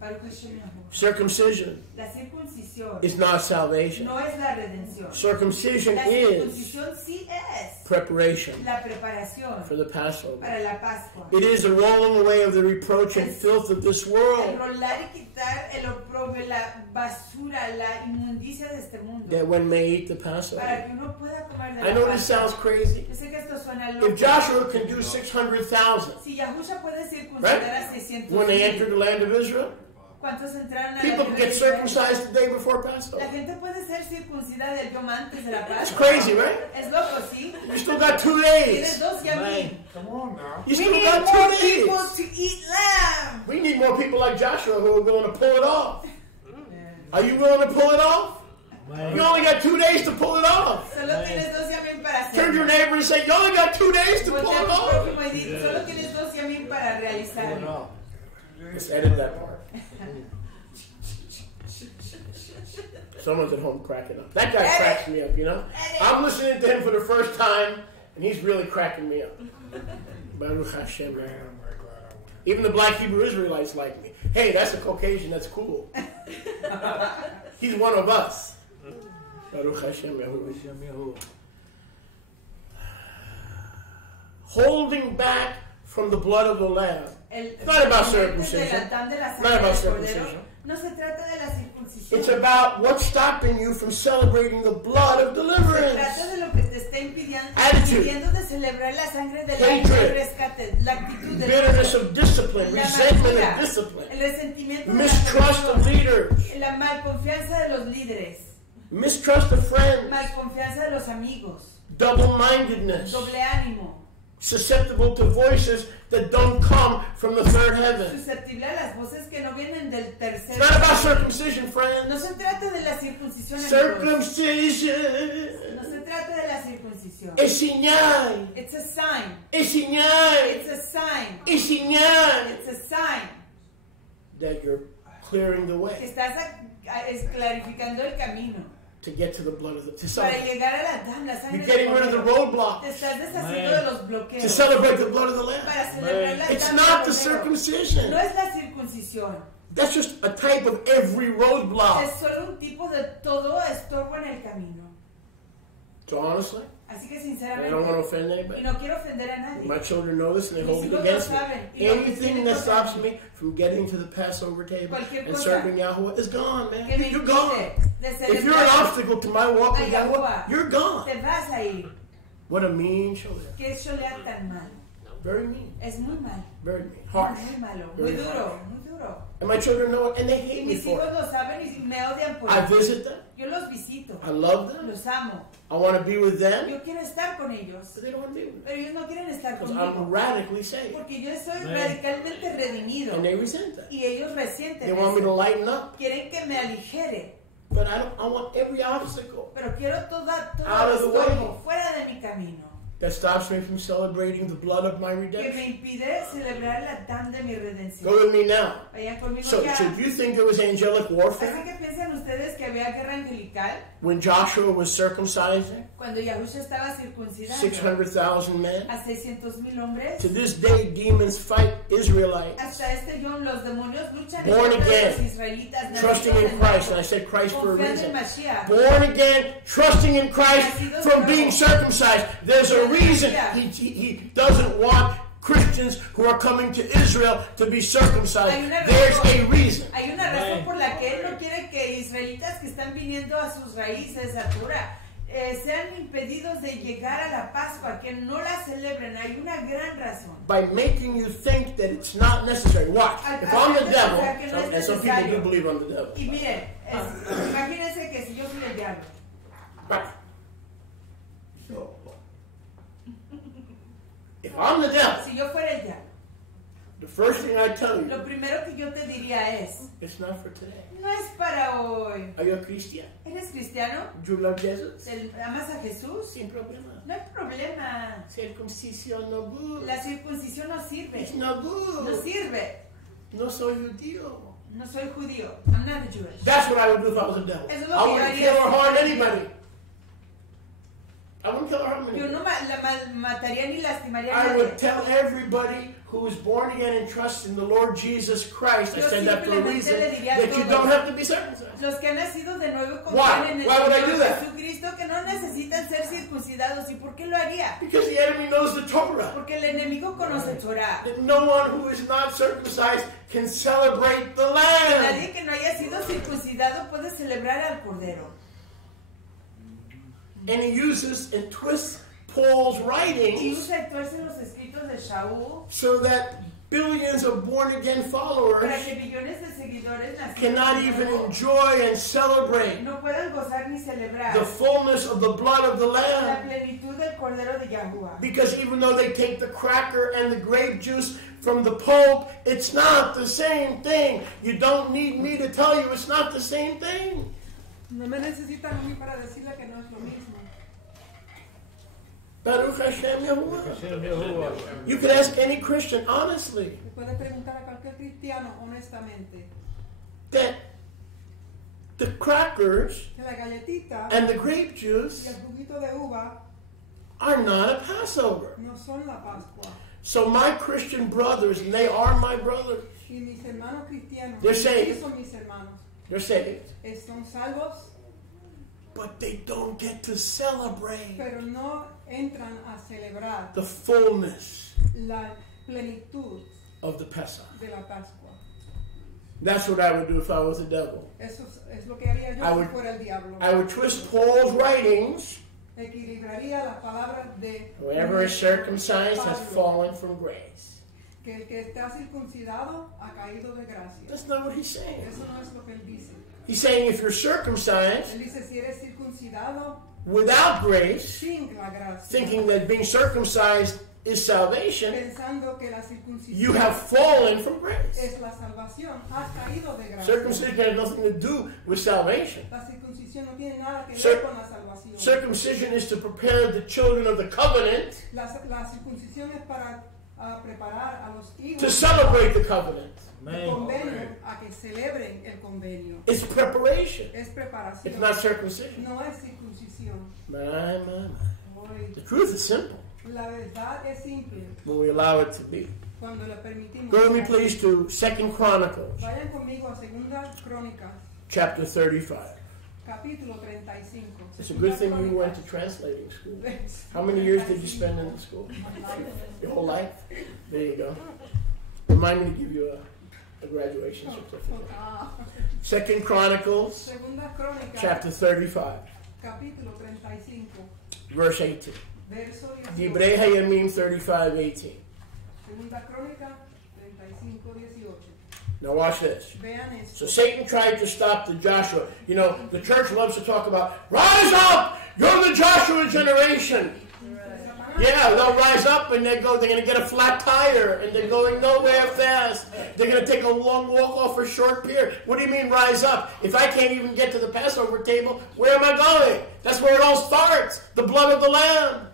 Baruch Hashem Yahuwah. Circumcision La circuncisión is not salvation. no es la redención. Circumcision La is circuncisión sí es preparation la preparación for the Passover. para la Pascua. It is a rolling away of the reproach and filth of this El world, rolar y quitar el oprobio, la basura, la inmundicia de este mundo. that one may eat the Passover. Para que uno pueda comer de I la know this Pascua. sounds crazy. Yo sé que esto suena loco. If Joshua can do 600,000 Si Yahusha puede circuncidar a 600,000, when they entered the land of Israel, ¿cuántos entraron a people la can tierra get de Israel? circumcised the day before La Passover. gente puede ser circuncidada el yom antes de la It's Pascua. crazy, right? Es loco, ¿sí? You still got 2 Tienes days. 2 yamim. Come on now. You We still need got more 2 people days. to eat lamb. We need more people like Joshua who are willing to pull it off. Are you willing to pull it off? You only got 2 days to pull it off. Solo tienes 2 yamim para Turn to your hacerlo. neighbor and say, you only got 2 days to pull Voltea a it tu off. prójimo y di, solo tienes 2 yamim para realizarlo. Just edit that part. Someone's at home cracking up. That guy cracks me up, you know? I'm listening to him for the first time, and he's really cracking me up. Baruch Hashem. Man, I'm very glad I went. Even the black Hebrew Israelites like me. Hey, that's a Caucasian, that's cool. He's one of us. Baruch Hashem. Yahuwah. Holding back from the blood of the Lamb. It's not about circumcision. Not about circumcision. No se trata de la circuncisión. It's about what's stopping you from celebrating the blood of Se deliverance. trata de lo que te está Attitude. impidiendo de celebrar la sangre del Hatred. rescate, la actitud del Bitterness of discipline, la resentment amargura, of discipline, el resentimiento de mistrust la of leaders, la malconfianza de los líderes, mistrust of friends, malconfianza de los amigos, double-mindedness, doble ánimo, susceptible to voices that don't come from the third heaven. susceptible a las voces que no vienen del tercer It's not about cielo. circumcision, No friends. se trata de la circuncisión, amigos. Circumcision No se trata de la circuncisión. es señal, It's a sign. es señal, It's a sign. es señal It's a sign that you're clearing the que way estás clarificando el camino to get to the blood of the to para celebrate. llegar a la sangre You're del getting rid of the Cordero. Te roadblocks estás deshaciendo de los to bloqueos celebrate the blood of the Lamb. para celebrar la It's sangre not the del Cordero. circumcision. No es la circuncisión, That's just a type of every roadblock. es solo un tipo de todo estorbo en el camino. So honestly, Así que I don't want to sinceramente, offend y anybody. no quiero ofender a nadie, My children know this and they mis hold it hijos lo against me. saben, y lo que Anything tienen that lo stops saben. me from getting to the Passover table Cualquier and cosa serving Yahweh is gone, que man. me You're gone. impide de If you're an celebrar, obstacle to my walk with a Yahweh, Yahuwah, you're gone. te vas a ir. What a mean shoulder. Que es cholear tan mal. Very mean. Es muy mal. Very mean. Harsh. Muy malo. Muy Very duro. harsh. Muy duro. And my children know it and they Y hate me mis for hijos it. lo saben y me odian por I eso. visit them. Yo los visito. I love them. Los amo. I want to be with them. Yo quiero estar con ellos. But they don't want to be with me. Pero ellos no quieren estar Because conmigo. I'm radically saved. Porque yo soy radicalmente redimido. And they resent that. Y ellos resienten They want me to eso. lighten up. Quieren que me aligere. But I want every obstacle Pero quiero todo Out of the estorbo way. fuera de mi camino. that stops me from celebrating the blood of my Que redemption. me impide celebrar la dan de mi redención. Go with me now. Vayan conmigo So ya. do you think there was angelic Así warfare que piensan ustedes que había guerra angelical when Joshua was circumcising cuando Yahushua estaba circuncidando 600,000 men? a 600,000 hombres. To this day, demons fight Israelites, Hasta este Yom los demonios luchan en Born contra de again, los israelitas trusting nacidos in en Christ. And I Cristo, said Christ for a confiando en reason. Mashiach. Born again, trusting in Christ from being circumcised. There's a reason he doesn't want Christians who are coming to Israel to be circumcised. There's a reason. Hay una razón por la que él no quiere que israelitas que están viniendo a sus raíces, a Torah, sean impedidos de llegar a la Pascua, que no la celebren. Hay una gran razón. By making you think that it's not necessary. Watch. If I'm the devil, and some people do believe I'm the devil. Y miren, imagínense que si yo soy el diablo. Right. So, if I'm the devil, Si yo fuera el diablo, the first thing I tell you, lo primero que yo te diría es, it's not for today. no es para hoy. Are you a Christian? ¿Eres cristiano? Do you love Jesus? ¿Amas a Jesús? Sin problema. No hay problema. Circuncisión no good. La circuncisión no sirve. It's no No good. sirve. No soy judío. No soy judío. I'm not Jewish. That's what I would do if I was a devil. Eso es lo I que yo wouldn't haría kill or si harm fuera anybody. I wouldn't kill or harm Yo anybody. no mataría ni lastimaría a I nadie. would tell everybody who is born again and trusts in the Lord Jesus Christ, I Yo said that for a simplemente reason, le diría a that you todos, don't have to be circumcised. Los que han nacido de nuevo Why? confían en el Why would I do Señor that? Jesucristo, que no necesitan ser circuncidados. ¿Y por qué lo haría? Because the enemy knows the Torah. Porque el enemigo conoce Torah. That no one who is not circumcised can celebrate the Que Lamb. nadie que no haya sido circuncidado puede celebrar al Cordero. And he uses and twists Paul's Y writings usa y tuerce los escritos de Shaul so that billions of born-again para followers que millones de seguidores nacidos cannot de even nuevo enjoy and celebrate no puedan gozar ni celebrar the fullness of the blood of the la Lamb. plenitud del Cordero de Yahuwah. Because even though they take the cracker and the grape juice from the Pope, it's not the same thing. You don't need me to tell you it's not the same thing. No me necesitan a mí para decirle que no es lo mismo. Baruch Hashem Yahuwah. You could ask any Christian honestly Le puede preguntar a cualquier cristiano honestamente that the crackers que la galletita and the grape y juice el juguito de uva are not a Passover. no son la Pascua. So my Christian brothers, and they are my brothers, Y mis hermanos cristianos, They're saved. sí son mis hermanos, they're saved, son salvos, but they don't get to celebrate pero no entran a celebrar the fullness la plenitud of the Pesach. de la Pascua. That's what I would do if I was the devil. Eso es lo que haría yo I si would- fuera el diablo. I would twist Paul's writings. Equilibraría las palabras de Whoever is circumcised has fallen from grace. que el que está circuncidado ha caído de gracia. That's not what he's saying. Eso no es lo que él dice. He's saying if you're circumcised Él dice, si eres circuncidado without grace, sin la gracia, thinking that being circumcised is salvation, pensando que la you circuncisión have fallen from grace. es la salvación, has caído de gracia. Circumcision has nothing to do with salvation. La circuncisión no tiene nada que Cir- ver con la salvación. Circumcision is to prepare the children of the covenant La circuncisión es para preparar a los hijos to celebrate the covenant. el convenio a que celebren el convenio. It's preparation. Es preparación. It's not circumcision. No es circuncisión. My. Hoy, The truth is simple la verdad es simple when we allow it to be. cuando le permitimos. Go with me, please, to 2 Chronicles, Vayan conmigo a Segunda Crónicas, chapter 35. capítulo 35. It's a good thing you went to translating school. How many years did you spend in the school? Your whole life? There you go. Remind me to give you a graduation certificate. 2 Chronicles, Segunda Crónicas, chapter 35, capítulo 35, verse 18. verso 18. Dibrei Hayamim 35:18. Segunda Crónica 35:18. Now watch this. Vean So esto. Satan tried to stop the Joshua. You know, the church loves to talk about, rise up! You're the Joshua generation. Yeah, they'll rise up and they're going to get a flat tire and they're going nowhere fast. They're going to take a long walk off a short pier. What do you mean rise up? If I can't even get to the Passover table, where am I going? That's where it all starts. The blood of the Lamb.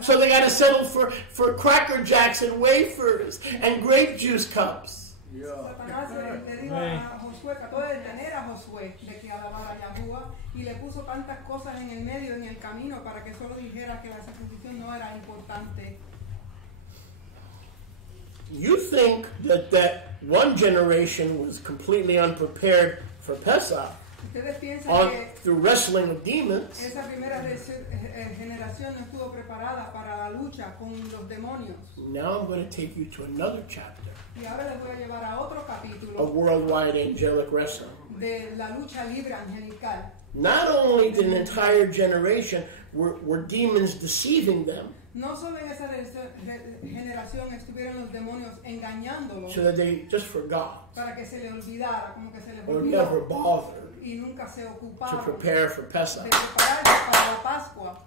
So they got to settle for Cracker Jacks and wafers and grape juice cups. Satanás le dijo a Josué, trató de detener a Josué de que alabara a Yahuwah y le puso tantas cosas en el medio, en el camino, para que solo dijera que la circuncisión no era importante. You think that one generation was completely unprepared for Pesach Ustedes piensan que through wrestling with demons. esa primera generación no estuvo preparada para la lucha con los demonios. Now I'm going to take you to another chapter Y ahora les voy a llevar a otro of capítulo worldwide angelic wrestling. de la lucha libre angelical. Not only did an entire generation were demons deceiving them No solo en esa generación estuvieron los demonios engañándolos so that they just forgot para que se le olvidara, como que se les or never olvidó bothered y nunca se to ocuparon prepare for de Pesach. prepararse para la Pascua.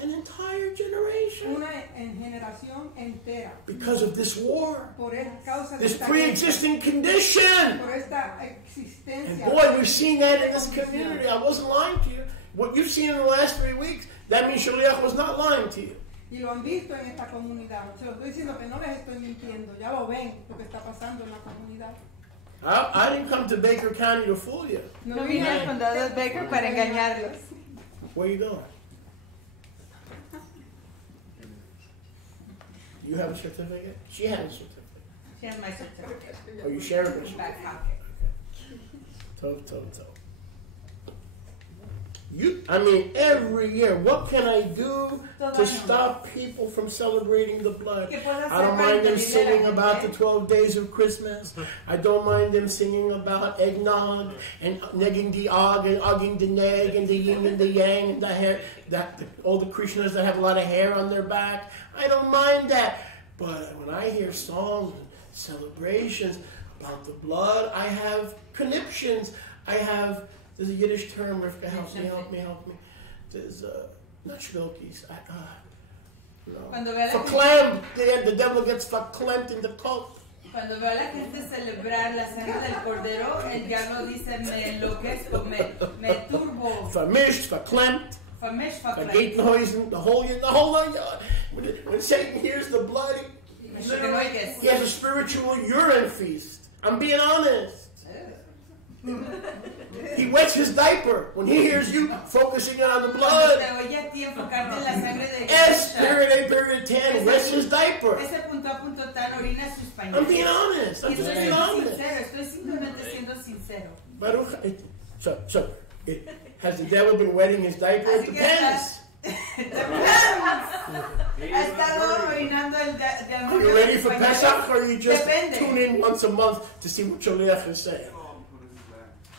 An entire generation Una generación entera. because of this war, Por causa de this esta pre-existing condition. por esta And existencia. boy, we've seen that in this community. I wasn't lying to you. What you've seen in the last 3 weeks, that means Shaliach was not lying to you. Y lo han visto en esta comunidad. Se lo estoy diciendo que no les estoy mintiendo. Ya lo ven lo que está pasando en la comunidad. I didn't come to Baker County to fool you. No vine al condado de Baker para engañarlos. Where you going? You have a certificate? She has a certificate. She has my certificate. Oh, you share it with her? Back pocket. Toe. Every year, what can I do to stop people from celebrating the blood? I don't mind them singing about the 12 days of Christmas. I don't mind them singing about eggnog and negging the og and ogging the neg and the yin and the yang and the hair. All the Krishnas that have a lot of hair on their back. I don't mind that. But when I hear songs and celebrations about the blood, I have conniptions. There's a Yiddish term, help me. There's, not shvilkies. Verklempt. The devil gets verklempt in the cult. Cuando veo a la gente celebrar la sangre del cordero, el diablo dice, me enloquezco, me turbo. Vermischt, verklempt. Vermischt, verklemmt. Vergetenhuizen, the whole yard. When Satan hears the blood, he has a spiritual urine feast. I'm being honest. He wets his diaper when he hears you focusing on the blood. S period A period 10 wets his diaper. I'm being honest. I'm just being honest. Estoy simplemente siendo sincero. So, has the devil been wetting his diaper? It depends. Are you ready for Pesach, or you just tune in once a month to see what Shaliach is saying?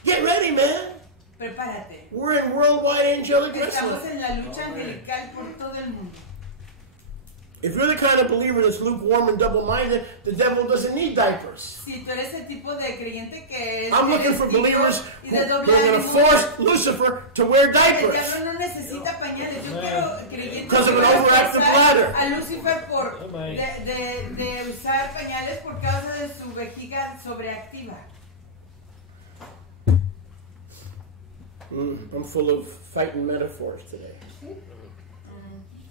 Get ready, man. Prepárate. We're in worldwide angelic Estamos wrestling. en la lucha angelical por todo el mundo. If you're the kind of believer that's lukewarm and double-minded, the devil doesn't need diapers. Si tú eres el tipo de creyente que es I'm looking for believers who are going to force Lucifer to wear el diapers. diablo no necesita pañales. Yo quiero creyentes Because of que an van a overactive forzar bladder. a Lucifer de usar pañales por causa de su vejiga sobreactiva. I'm full of fighting metaphors today.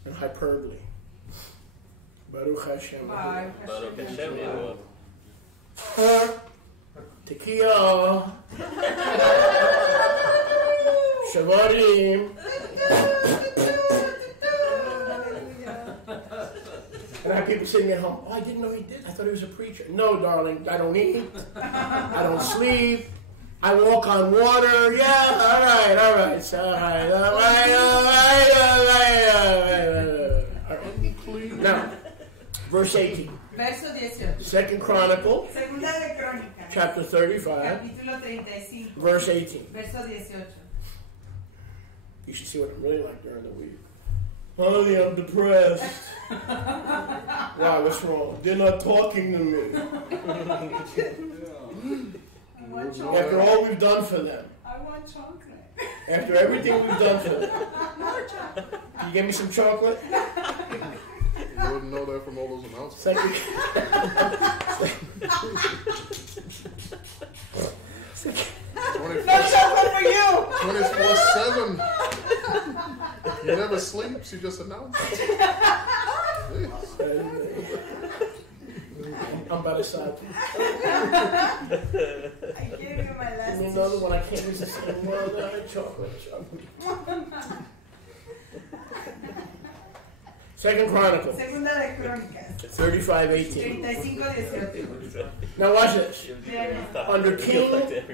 And hyperbole. Baruch Hashem. Tekiah, Shavarim. And I have people sitting at home, oh, I didn't know he did. I thought he was a preacher. No, darling, I don't eat. I don't sleep. I walk on water. Yeah, all right. Now, verse 18. Verso 18. Second Chronicle, Segunda de Crónicas. chapter 35, Capítulo 35. verse 18. Verso 18. You should see what I'm really like during the week. Honey, I'm depressed. Why? What's wrong? They're not talking to me. After all we've done for them. I want chocolate. After everything we've done for them. Can you give me some chocolate? You wouldn't know that from all those announcements. Second. No chocolate for you. 24/7. You never sleep. She just announced it. I'm by the side. I gave you my last. Give me another one. I can't resist anymore. Chocolate. Second Chronicle, Segunda de Crónicas. 35:18. 35:18. Now watch this. Vean.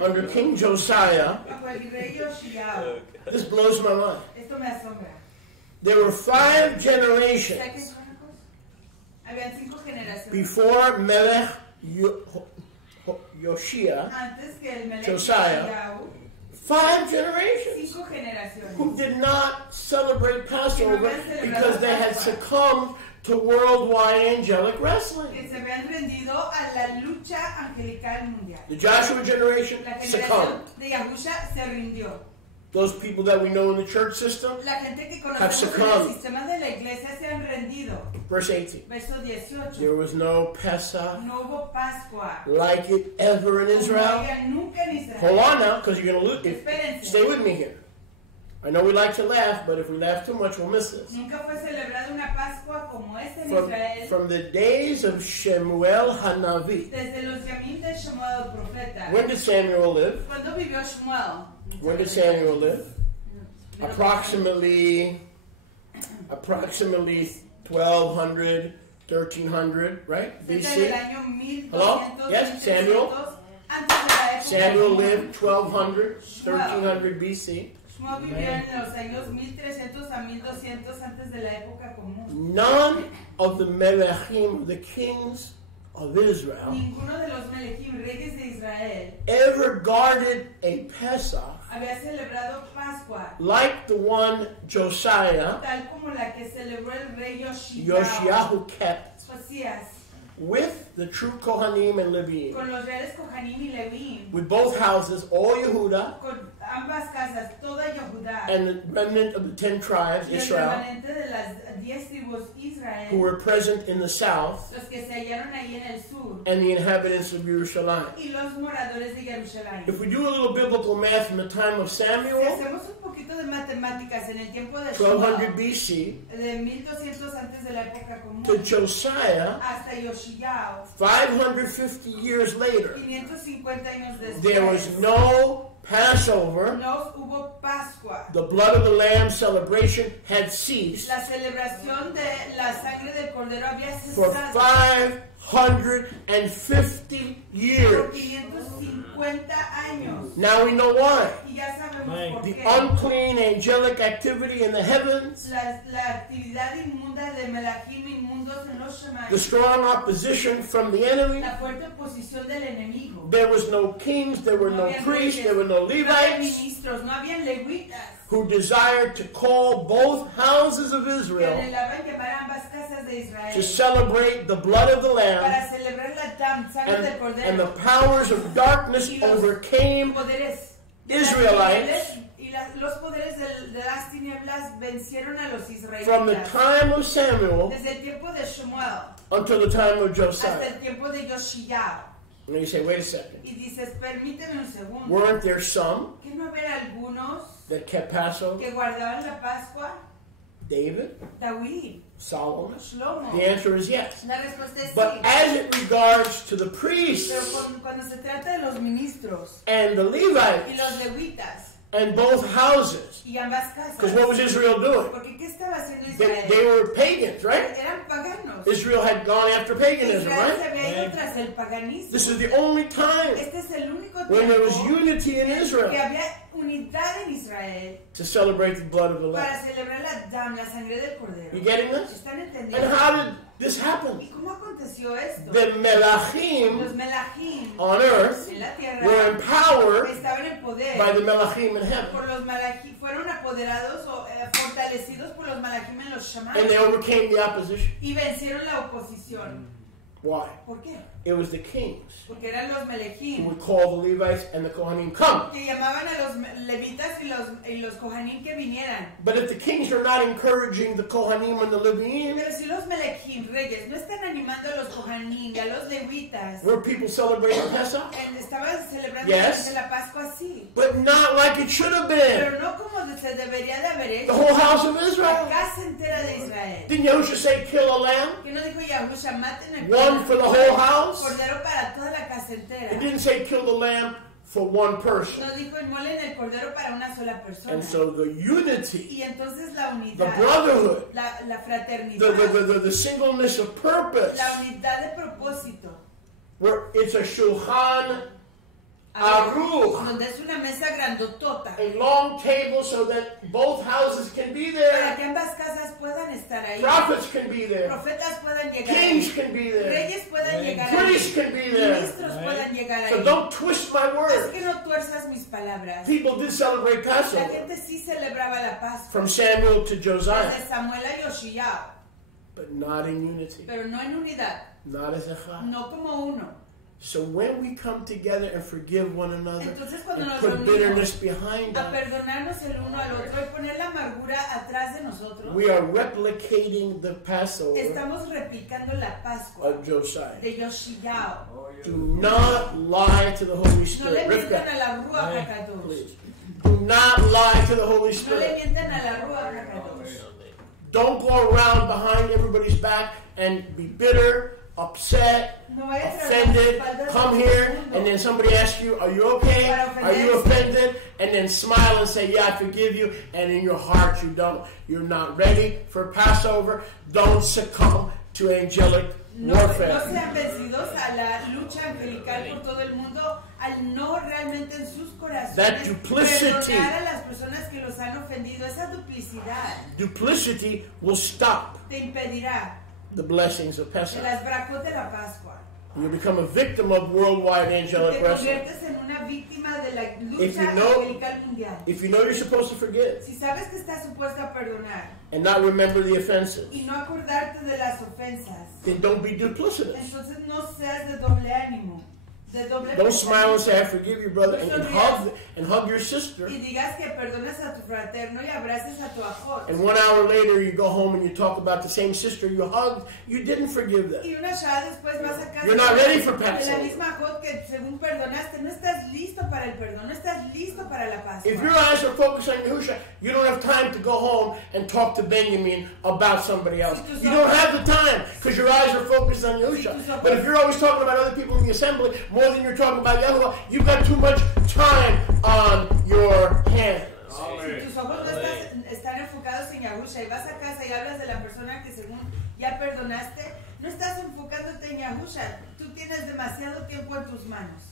Under King Josiah, Bajo el rey Yoshías. this blows my mind. Esto me asombra. There were 5 generations Second Chronicles. Habían 5 generaciones. before Melech Yoshia, Antes que el Melech Josiah. Yoshías, 5 generations 5 generaciones. who did not celebrate Passover because they had succumbed to worldwide angelic wrestling. Que se habían rendido a la lucha angelical mundial. The Joshua generation La generación succumbed. de Yahusha se rindió. Those people that we know in the church system, La gente que Have conocemos en succumbed. el sistema de la iglesia se han rendido. verse 18. Verso 18. There was no Pesach No hubo Pascua. like it ever in Como Israel. había nunca en Israel. Hold on now, because you're going to lose. Espérense. Stay with me here. I know we like to laugh, but if we laugh too much, we'll miss this. Nunca fue celebrada una Pascua como esta en Israel. From the days of Shemuel Hanavi. Desde los Yamim de Shemuel el profeta. When did Samuel live? ¿Cuándo vivió Shemuel? When did Samuel live? Approximately 1200, 1300, right? Cerca del BC. año 1200. Hello? Yes, Samuel? Antes de la época Samuel común. lived 1200, 1300 BC. Shmuel vivió en los años 1300 a 1200 antes de la época común. None of the Melechim, the kings of Israel, Ninguno de los Melechim, reyes de Israel, ever guarded a Pesach había celebrado Pascua, like the one Josiah, tal como la que celebró el rey Yoshías, Yoshiahu kept Josías, with the true Kohanim and Leviim. con los reales Kohanim y Levín, With both houses, all Yehuda, con ambas casas, toda Yehudá, and the remnant of the 10 tribes, y el Israel, remanente de las 10 tribus Israel, who were present in the south, los que se hallaron ahí en el sur, and the inhabitants of Jerusalem. y los moradores de Jerusalén. If we do a little biblical math in the time of Si Samuel, hacemos un poquito de matemáticas en el tiempo de 1200 Shmuel, BC, de 1200 antes de la época común, to Josiah, hasta Yoshías, 550 years later, 550 años después, there was no Passover. no hubo Pascua. The blood of the lamb celebration had ceased La celebración de la sangre del cordero había for cesado 550 por years. 550 años. Now we know why. Y ya sabemos por The qué. unclean angelic activity in the heavens, La actividad inmunda de Melachim inmundos en los the Shemai, strong opposition from the enemy. la fuerte oposición del enemigo. There was no kings, there were no habían priests, reyes, there were no no habían Levites ministros, no habían levitas who desired to call both houses of que Israel anhelaban llamar a ambas casas de Israel to celebrate the blood of the Lamb, para celebrar la sangre del and the cordero. powers of darkness Y los overcame poderes de las Israelites tinieblas y los poderes de las tinieblas vencieron a los from the israelitas time of Samuel desde el tiempo de Shemuel until the time of hasta Josiah. el tiempo de Yoshías. And you say, wait a second. Y dices, permíteme un segundo, Weren't there some ¿que no había algunos that kept Passover? que guardaban la Pascua? David, David, Solomon? Shlomo. The answer is yes. La respuesta es But sí. as it regards to the priests Pero cuando se trata de los ministros and the y Levites los levitas and both houses, y ambas casas, because what was Israel doing? porque ¿qué estaba haciendo They Israel? were pagans, right? Eran paganos. Israel had gone after paganism, Israel se right? había ido tras el paganismo. This is the only time Este es el único when there was tiempo unity in que Israel había unidad en Israel to celebrate the blood of the para Lamb. celebrar la sangre del cordero. You getting this? ¿Están And entendiendo? how did this ¿Y happen? cómo aconteció esto? The Los Melachim melachim on earth en la tierra were empowered estaban en poder by the Melachim in heaven, por los malachim, fueron apoderados o fortalecidos por los malachim en los and they shamanes overcame the opposition. y vencieron la oposición. Why? ¿Por qué? It was the kings Porque eran los who melechim would call the Levites and the Kohanim, come. que llamaban a los levitas y los kohanim que vinieran. But if the kings are not encouraging the Kohanim and the Leviim, Pero si los melechim, reyes, no están animando a los kohanim y a los levitas, were people celebrating Pesach? estaban celebrando Yes. la Pascua así, But not like it should have been. pero no como se debería de haber The hecho. whole house of La Israel. casa entera de Israel. Didn't Yahushua say, kill a lamb? Que no dijo Yahusha, maten el One for the whole house? cordero para toda la casa entera. It didn't say kill the lamb for one person. No dijo inmolen el cordero para una sola persona. And so the unity, Y entonces la the unidad, brotherhood, la fraternidad, the singleness of purpose, la unidad de propósito, where it's a shulchan aruch, donde es una mesa grandotota, a long table so that both houses can be para there, que ambas casas puedan estar ahí, prophets can be there, profetas puedan llegar kings ahí, can be there, reyes puedan llegar priests ahí, can be there. ministros puedan llegar So ahí. don't twist my Es words. que no tuerzas mis palabras. People did celebrate La Passover gente sí celebraba la Pascua, from Samuel to Josiah, desde Samuel a Yoshia, but not in unity, pero no en unidad, not as a chai. no como uno. So when we come together and forgive one another Entonces cuando and nos put reunimos bitterness behind a us, perdonarnos el uno al otro y poner la amargura atrás de nosotros, we are replicating the Passover estamos replicando la Pascua of Josiah. de Yoshia. Do not lie to the Holy No le Spirit. mientan Rivka, a la Ruach HaKadosh. please. Do not lie to the Holy No le Spirit. mientan a la Ruach HaKadosh. Don't go around behind everybody's back and be bitter, upset, No vaya a offended, tratar come de here, mundo. and then somebody asks you, are you okay? Are you offended? And then smile and say, yeah, I forgive you. And in your heart you don't. You're not ready for Passover. Don't succumb to angelic No warfare. sean vencidos a la lucha angelical por todo el mundo, al no realmente en sus corazones That duplicity. perdonar a las personas que los han ofendido. Esa duplicidad Duplicity will stop te impedirá the blessings of de Pesach. las bracos de la Pascua. You become a victim of worldwide angelic Te wrestling. conviertes en una víctima de la If lucha you know- angelical mundial. If you know you're supposed to forgive Si sabes que estás supuesto a perdonar and not remember the offenses, y no acordarte de las ofensas, then don't be duplicitous. entonces no seas de doble ánimo, de doble Don't smile and pensamiento. say, I forgive you, brother, and hug your sister. Y digas que perdonas a tu fraterno y abraces a tu ajot. And 1 hour later, you go home and you talk about the same sister you hugged. You didn't forgive them. Y una shada después vas a casa You're not ready for de la Passover. misma ajot que según perdonaste. No estás listo para el perdón, no estás listo para la Pascua. If your eyes are focused on Yahusha, you don't have time to go home and talk to Benjamin about somebody else. You don't have the time because your eyes are focused on Yahusha. But if you're always talking about other people in the assembly more than you're talking about Yahuwah, you've got too much time on your hands. Si tus ojos no están enfocados en Yahusha y vas a casa y hablas de la persona que según ya perdonaste, no estás enfocándote en Yahusha. Tú tienes demasiado tiempo en tus manos.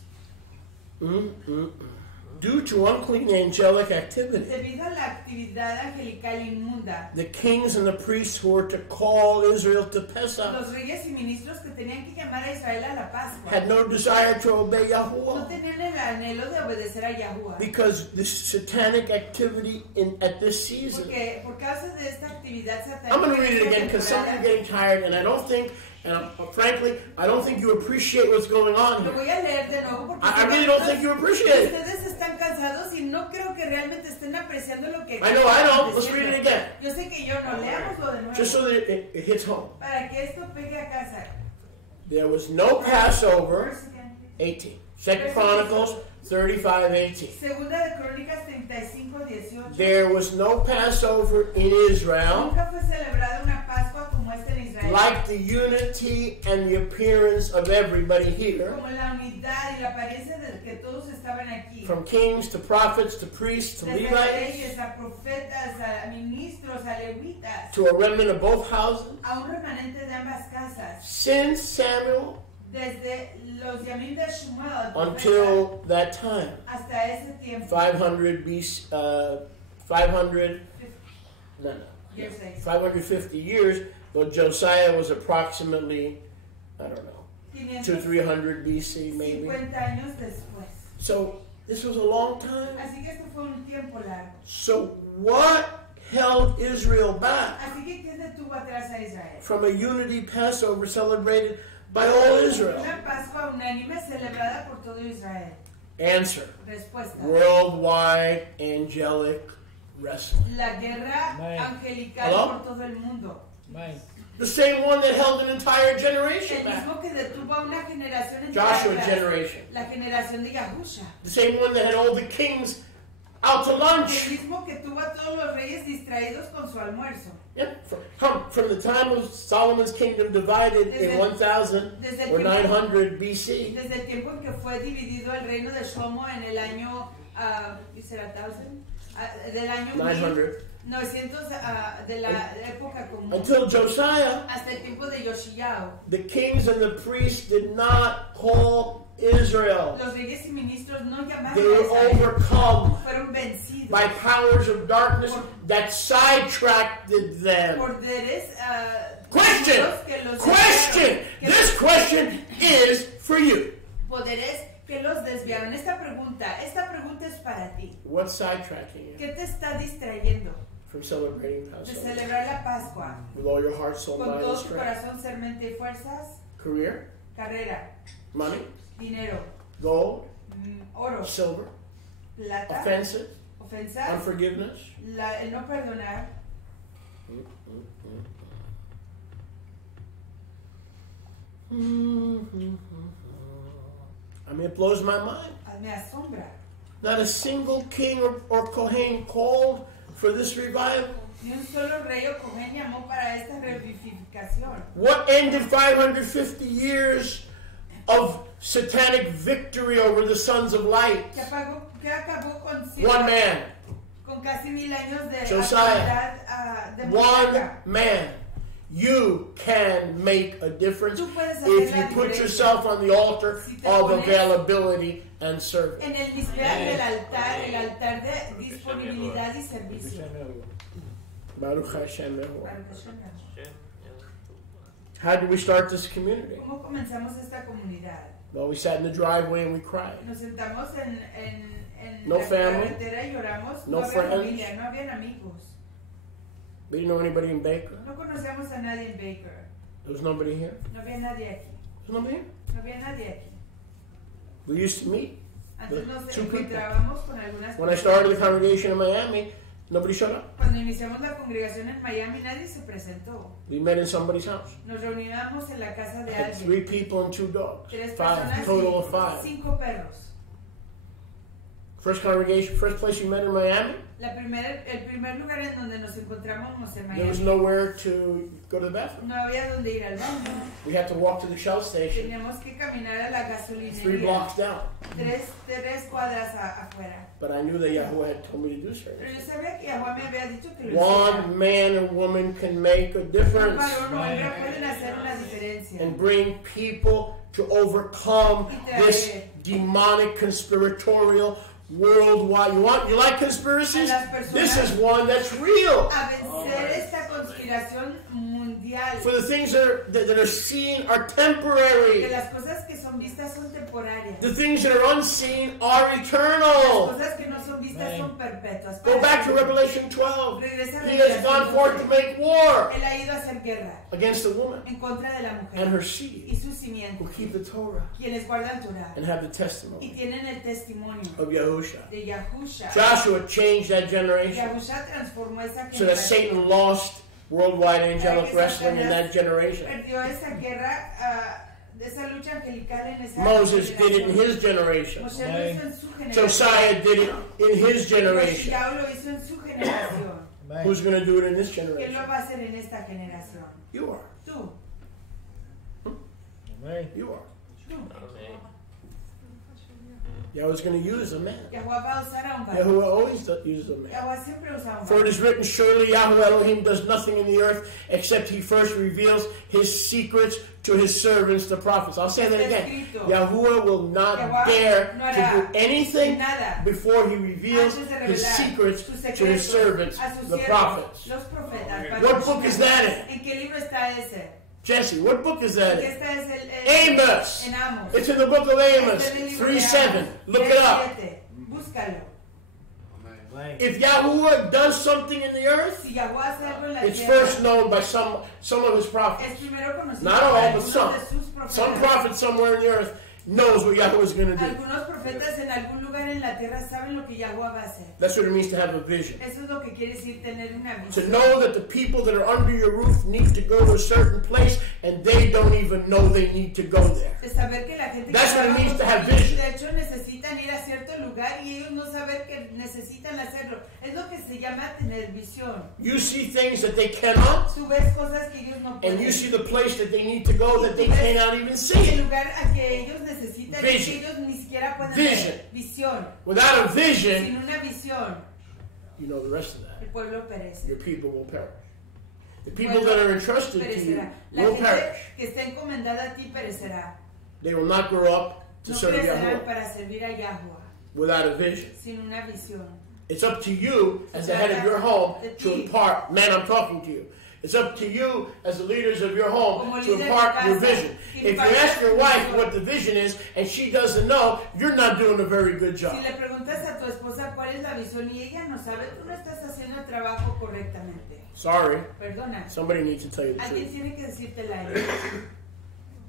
Due to unclean angelic activity, Debido a la actividad angelical inmunda, the kings and the priests who were to call Israel to Pesach los reyes y ministros que tenían que llamar a Israel a la Pascua had no desire to obey no Yahuwah tenían el anhelo de obedecer a Yahuwah. because this satanic activity at this season. Porque por causa de esta actividad satánica, I'm going to read it esta again because some of you are temporada, getting tired, and I don't think, frankly, I don't think you appreciate what's going on lo here. voy a leer de nuevo porque I really don't think you appreciate it. ustedes están cansados y no creo que realmente estén apreciando lo que I know I don't. Let's read it again. Yo sé que yo no, leámoslo de nuevo Just so that it hits home. para que esto pegue a casa. There was no Passover, Verse again, please. 18. 2 Chronicles 35:18. Segunda de Crónicas 35:18. There was no Passover in Israel Nunca fue celebrada una Pascua como like the unity and the appearance of everybody here, como la unidad y la apariencia de que todos estaban aquí. from kings to prophets to priests to Desde Levites, reyes a profetas, a ministros, a levitas, to a remnant of both houses, a un remanente de ambas casas. since Samuel Desde los Yamim de Shmuel, el profeta, until that time, hasta ese tiempo. 500 BC, 500, no, Years later. 550 years, though Josiah was approximately, I don't know, 300 BC maybe. 50 años después. So this was a long time. Así que esto fue un tiempo largo. So what held Israel back Así que ¿qué detuvo atrás a Israel? from a unity Passover celebrated by all Israel? Una Pascua unánime celebrada por todo Israel. Answer: Respuesta. worldwide angelic wrestling. La guerra Amén. angelical Hello? por todo el mundo. Amén. The same one that held an entire El generation back. mismo que detuvo a una generación entera Joshua atrás. generation. La generación de Yahusha. The same one that had all the kings out to El lunch. mismo que tuvo a todos los reyes distraídos con su almuerzo. Yeah, from the time of Solomon's kingdom divided in 1000 or 900 BC. Desde el tiempo en que fue dividido el reino de Shlomo en el año, ¿is it 1000? Del año 900. 900 de la época común. Until Josiah, Hasta el tiempo de Yoshiao. the kings and the priests did not call Israel. Los reyes y ministros no llamaron They a were Israel. overcome Fueron vencidos by powers of darkness that sidetracked them. poderes Question! que los Question! desviaron, que This question is for you. poderes que los desviaron. Esta pregunta es para ti. What's sidetracking you ¿Qué te está distrayendo from celebrating de Passover? celebrar la Pascua? With all your heart, soul, Con mind, and todo tu strength. corazón, ser, mente y fuerzas. Career, Carrera, money, dinero, gold, oro, silver, plata, offenses, ofensas, unforgiveness. el no perdonar. I mean, it blows my mind. Me asombra. Not a single king or Kohen called for this revival. Ni un solo rey o cohen llamó para esta revivificación. What ended 550 years of satanic victory over the sons of light? ¿Qué acabó con One man. Con casi 1000 años de Josiah. actividad One demoníaca. man. You can make a difference Tú puedes hacer if la you put diferencia. yourself on the altar Si te of pones availability and service. En el display del altar, el altar de disponibilidad y servicio. Baruch Hashem. How did we start this community? ¿Cómo comenzamos esta comunidad? Well, we sat in the driveway and we cried. Nos sentamos en No la family. carretera y lloramos. No No había friends. familia, no habían amigos. We didn't know anybody in Baker. No conocíamos a nadie en Baker. There was nobody here. No había nadie aquí. There was nobody here. No había nadie aquí. We used to meet. Antes nos Two people. encontrábamos con algunas When I started the congregation in Miami, nobody showed up. Cuando iniciamos la congregación en Miami, nadie se presentó. We met in somebody's house. Nos reuníamos en la casa de Had alguien. 3 people and 2 dogs. 3 5, personas total of y 5. 5 perros. First congregation, first place we met in Miami, El primer lugar en donde nos encontramos en there was Miami. nowhere to go to the bathroom. No había donde ir al baño. We had to walk to the Shell station Teníamos que caminar a la 3 gasolinería. blocks down. 3 cuadras afuera. But I knew that Yahweh had told me to do certain Pero things. yo sabía que Yahweh me había dicho que lo hiciera. One man and woman can make a Un difference varón o hembra pueden hacer una diferencia. and bring people to overcome this demonic conspiratorial worldwide. You like conspiracies? This is one that's real. A vencer esta conspiración mundial. For the things that are seen are Que temporary. las cosas que son vistas son temporáneas. The things that are unseen are Las eternal. cosas que no son vistas son perpetuas. Go back to Revelation 12. Regresa a He has gone Revelación forth to 12. make war Él ha ido a hacer guerra against the woman en contra de la and mujer her y seed su who simiente, keep the Torah quienes guardan Torah and have the y testimony tienen el testimonio of Yahusha. de Yahusha. Joshua changed that generation Yahusha transformó esa so that generación. Satan lost worldwide angelic wrestling in that generation. Perdió esa guerra, esa lucha angelical en esa Moses did it in generación. his generation. Moshe lo hizo en su generación. Josiah did it in his generation. Yahweh lo hizo en su generación. Who's going to do it in this ¿Quién generation? lo va a hacer en esta generación? You are. Tú. You are. Amén. Yahweh's going to use a man. Yahuwah va a usar a un varón. Yahweh always uses a man. Yahuwah siempre usa a un For it varón. is written, surely Yahweh Elohim does nothing in the earth except he first reveals his secrets to his servants, the prophets. I'll say that again. Yahuwah will not dare to do anything before he reveals his secrets to his servants, the prophets. Los profetas. What book is that in? ¿En qué libro está ese? Jesse, what book is that ¿En qué in? está ese? Amos. En Amos. It's in the book of Amos, 3:7. Look it up. Búscalo. If Yahuwah does something in the earth, Si Yahuwah hace algo en la it's tierra, first known by some of his prophets. es primero conocido Not por all, but algunos some. de sus profetas. Some prophet somewhere in the earth knows what Yahweh is going to do. Algunos profetas en algún lugar en la tierra saben lo que Yahuwah va a hacer. That's what it means to have a vision. Eso es lo que quiere decir tener una To visión. know that the people that are under your roof need to go to a certain place and they don't even know they need to go there. De saber que la gente que That's what it trabaja means to con have ellos, vision. de hecho necesitan ir a cierto lugar y ellos no saber que necesitan hacerlo. Es lo que se llama tener visión. You see things that they cannot, Tú ves cosas que ellos no and pueden. you see the place that they need to go that they Tú ves cannot even el see. lugar a que ellos necesitan y Vision. que ellos ni siquiera pueden Vision. ver. Visión. Without a vision, Sin una visión, you know the rest of that. el pueblo perece. Your people will perish. The people that are entrusted to you Perecerá. La will gente perish. que está encomendada a ti perecerá. They will not grow up to No serve crecerán Yahweh para servir a Yahuwah without a vision. sin una visión. It's up to you as the head of your home to impart. Man, I'm talking to you. It's up to you as the leaders of your home to impart your vision. If you ask your wife what the vision is and she doesn't know, you're not doing a very good Si job. le preguntas a tu esposa cuál es la visión y ella no sabe, tú no estás haciendo el trabajo correctamente. Sorry, Perdona. somebody needs to tell you the Alguien truth. tiene que decirte la verdad.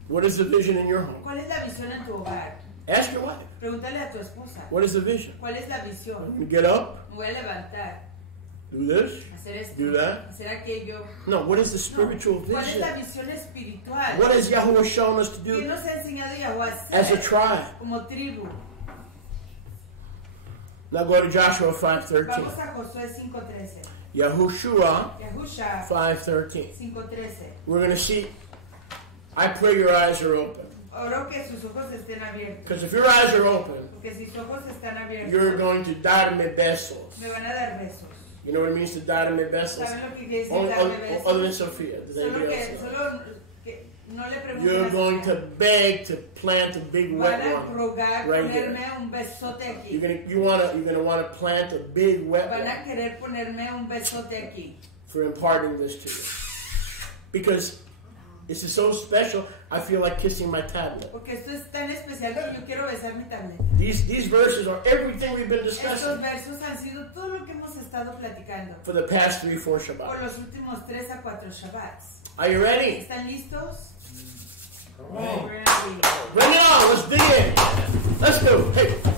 What is the vision in your home? ¿Cuál es la visión en tu hogar? Ask your wife. Pregúntale a tu esposa. What is the vision? ¿Cuál es la visión? You get up, Me voy a levantar, do this, hacer esto, do that. hacer aquello. No, what is the No. spiritual ¿Cuál es vision? la visión espiritual? What has Yahweh shown us to ¿Qué do nos ha enseñado Yahuwah a as a hacer tribe? como tribu? Now go to Joshua 5:13. Vamos a Josué 5:13. Yahushua Yahusha 5:13. 5:13. We're going to see. I pray your eyes are open. Oro que sus ojos estén abiertos. Because if your eyes are open, Porque si sus ojos están abiertos, you're going to darme besos. me van a dar besos. You know what it means to darme besos? ¿Saben lo que quiere decir Only, darme other than besos? Sophia. Does Solo anybody que, else know? solo que no le pregunten You're a going to Sofía. beg to plant a big wet Van a one. rogar right ponerme there. un besote aquí. You're gonna want to plant a big wet Van one a querer ponerme un besote aquí. for imparting this to you. Because this is so special, I feel like kissing my tablet. Porque esto es tan especial que yo quiero besar mi tableta. These verses are everything we've been Estos discussing versos han sido todo lo que hemos estado platicando for the past 3-4 por Shabbat. los últimos 3 a 4 Shabbats. Are you ready? ¿Están listos? on. Ready. Bring it on. Let's dig in. Let's do it. Hey,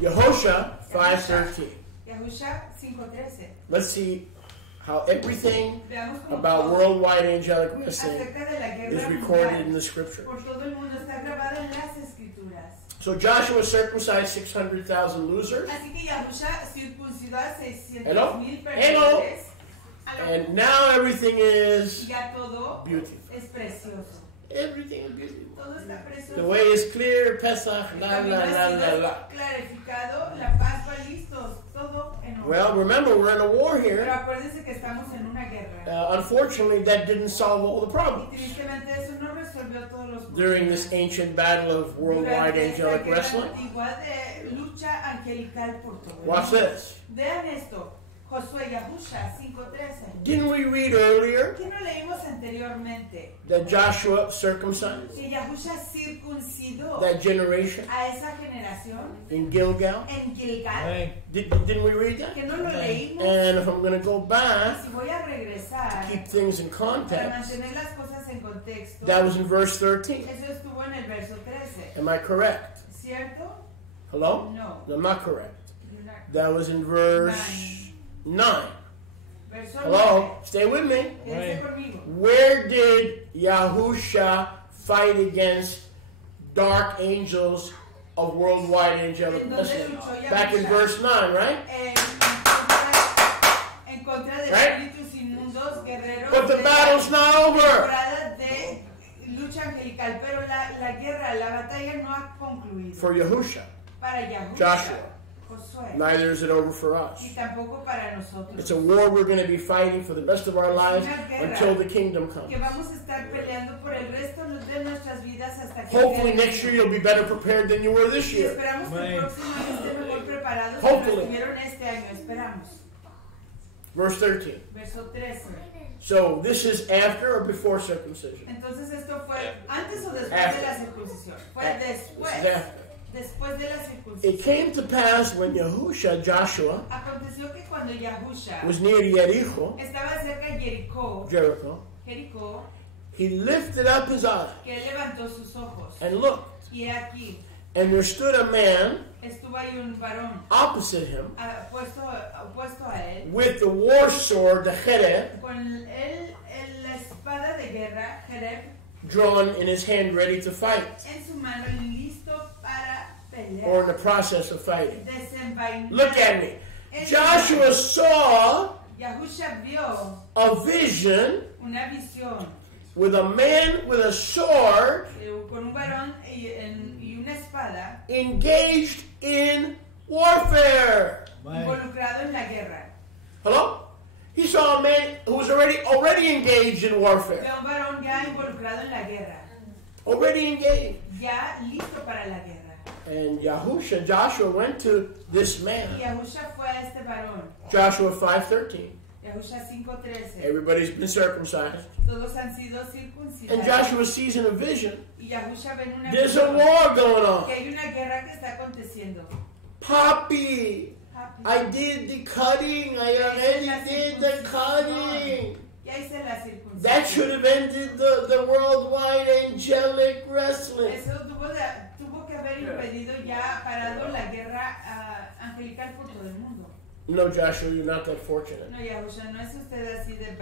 Yehosha 5:13. Yahusha 5:13. Let's see how everything Veamos cómo about todo worldwide angelic wrestling acerca de la is guerra recorded in mundial the scripture. por todo el mundo está grabado en las escrituras. So Joshua circumcised 600,000 losers, Así que Yahusha circuncidó a Hello? 600,000 Hello? personas. Aló. and now everything is Ya todo beautiful. es precioso. Everything is beautiful. Todo está precioso. The way is clear, Pesach, El la camino la ha la sido la la. clarificado, la Pascua listos, todo en orden. Well, remember we're in a war Pero here. acuérdense que estamos en una guerra. Unfortunately, that didn't solve all the Y problems tristemente eso no resolvió todos los problemas. during this ancient battle of worldwide Durante esta angelic guerra wrestling. antigua de lucha angelical por todo el Watch mundo. this. Vean esto, Josué Yahusha 5:13. Didn't we read earlier ¿Qué no leímos anteriormente? that Joshua circumcised Que Yahusha circuncidó that generation a esa generación in Gilgal? en Gilgal. Didn't we read that? Que no lo leímos. And if I'm going to go Y back, si voy a regresar keep things in para context, mantener las cosas en contexto, that was in verse 13. eso estuvo en el verso 13. Am I correct? ¿Cierto? Hello? No. I'm not correct. You're not- That was in verse 9. Verso Hello? Stay with me. 9. Quédense conmigo. Where did Yahusha fight against dark angels of worldwide angelic ¿En dónde wrestling? luchó Yahusha? Back in verse 9, right? En contra de Right? espíritus inmundos, guerreros But the de battle's not over. temporada de lucha angelical angelical, pero la guerra, la batalla no ha concluido. For Yahusha, Para Yahushua, Joshua. Josué, Neither is it over for us. y tampoco para nosotros. It's a war we're going to be fighting for the rest of our lives until the kingdom comes. Que vamos a estar peleando por el resto de nuestras vidas hasta que Hopefully llegue el next year tiempo. you'll be better prepared than you were this Y year. esperamos que el Amén. próximo año estén mejor preparados que Hopefully. lo estuvieron este año. Esperamos. Verse 13. Verso 13. So this is after or before circumcision? Entonces esto fue antes o después After. de la circuncisión. Fue This después. is after. Después de la It circuncisión. came to pass when Yahusha, Joshua, Aconteció que cuando Yahusha was near Jericho, estaba cerca de Jericó, Jericho, he lifted up his eyes que él levantó sus ojos. and looked, Y he aquí, and there stood a man estuvo ahí un varón opposite him opuesto a él, with the war sword, the Jereb, con la espada de guerra, Jereb, drawn in his hand ready to fight, en su mano, listo para or in the pelear. process of fighting. Desenvainar. Look at me. En- Joshua saw Yahusha vio a vision una visión with a man with a sword con un varón y una espada engaged in warfare. involucrado en la guerra. Hello? He saw a man who was already engaged in warfare. Vio un varón ya involucrado en la guerra, Already engaged. ya listo para la guerra. And Joshua went to this Y man. Yahusha fue a este varón. Joshua 5:13. Yahusha 5:13. Everybody's been circumcised. Todos han sido circuncidados. And Joshua sees in a vision, Y Yahusha ve en una there's a visión war going on. que hay una guerra que está aconteciendo. Poppy, Happy. I did the cutting. I already did the cutting. Ya hice la circuncisión. That should have ended the worldwide angelic wrestling. Eso tuvo que haber impedido ya parado la guerra angelical por todo el mundo. No, Joshua, you're not that fortunate. No, Yahusha, no es usted así de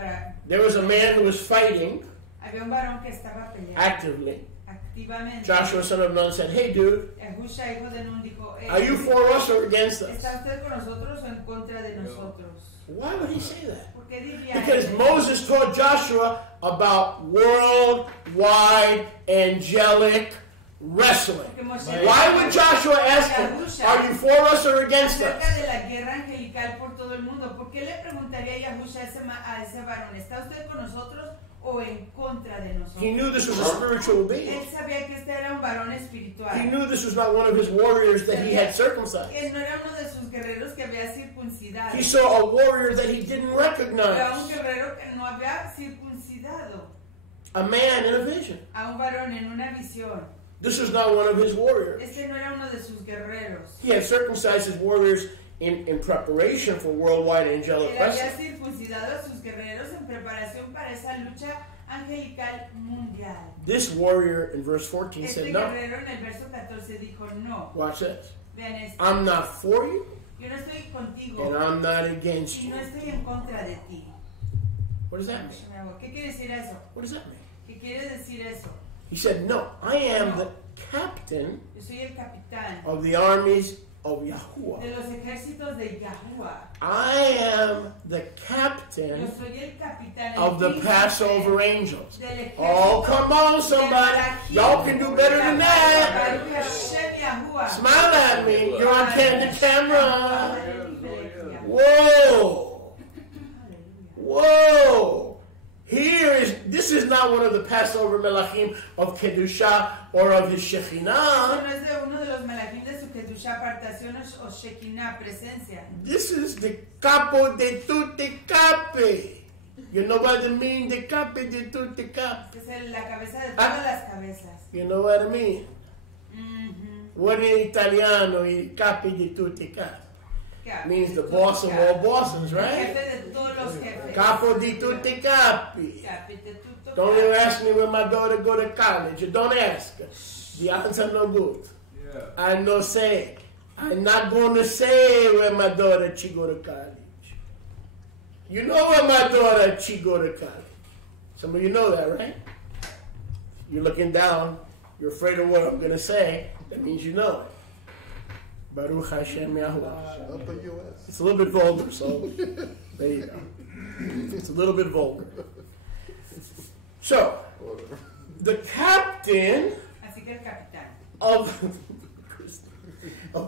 There was a man who was fighting Había un varón que estaba peleando actively. activamente. Joshua, son of Nun, said, "Hey, dude, Yahusha, hijo de Nun, dijo, are you for us or against us?" ¿está usted con nosotros o en contra de nosotros? Why would he say that? ¿Por qué diría Because él? Moses taught Joshua about worldwide angelic wrestling. Porque Moshe Why would Joshua ask him, "Are you for us or against acerca us?" de la guerra angelical por todo el mundo? ¿Por qué le preguntaría a Yahusha a ese varón, ¿está usted con nosotros o en contra de nosotros? He knew this was a spiritual being. Él sabía que este era un varón espiritual. He knew this was not one of his warriors that he had circumcised. Que no era uno de sus guerreros que había circuncidado. He saw a warrior that he didn't Era un recognize. guerrero que no había circuncidado. A man in a vision. A un varón en una visión. This was not one of his warriors. Este no era uno de sus guerreros. He had circumcised his warriors in preparation for worldwide angelic Él había wrestling. circuncidado a sus guerreros en preparación para esa lucha angelical mundial. This warrior in verse 14 Este said, "No, guerrero en el verso 14 dijo, no, watch this. vean esto, I'm not for you, yo no estoy contigo and I'm not against y you." no estoy en contra de ti. What does that mean? ¿Qué quiere decir eso? What does that mean? ¿Qué quiere decir eso? He said, "No, I am the captain Yo soy el capitán of the armies of Yahuwah. de los ejércitos de Yahuwah. I am the Yo captain soy el capitán, el of the príncipe Passover angels." del ejército Oh, come on, somebody. Y'all can do better than that. Baruch Hashem Yahuwah. Smile at me. You're on candid camera. Hallelujah. Whoa. Whoa. This is not one of the Passover melachim of Kedusha or of his Eso Shekhinah. no es de uno de los malachim de su Kedushá, apartaciones o Shekinah, presencia. This is the capo de tutti capi. You know what I mean? The capi de tutti capi. Es la cabeza de todas las cabezas. You know what I mean? Mhm. What in Italiano, il capi di tutti capi? Capi Means de the tutti boss of capi. all bosses, El right? jefe de todos los jefes. Capo di tutti capi. Capi de tutto Don't capi. ever ask me when my daughter go to college. You don't ask. The answer no good. Yeah. I no say. I'm not going to say when my daughter she go to college. You know when my daughter she go to college. Some of you know that, right? You're looking down. You're afraid of what I'm going to say. That means you know it. Baruch Hashem Yahuwah. Up the U.S. It's a little bit vulgar, so there you go. It's a little bit vulgar. So, Whatever. the captain Así que el capitán of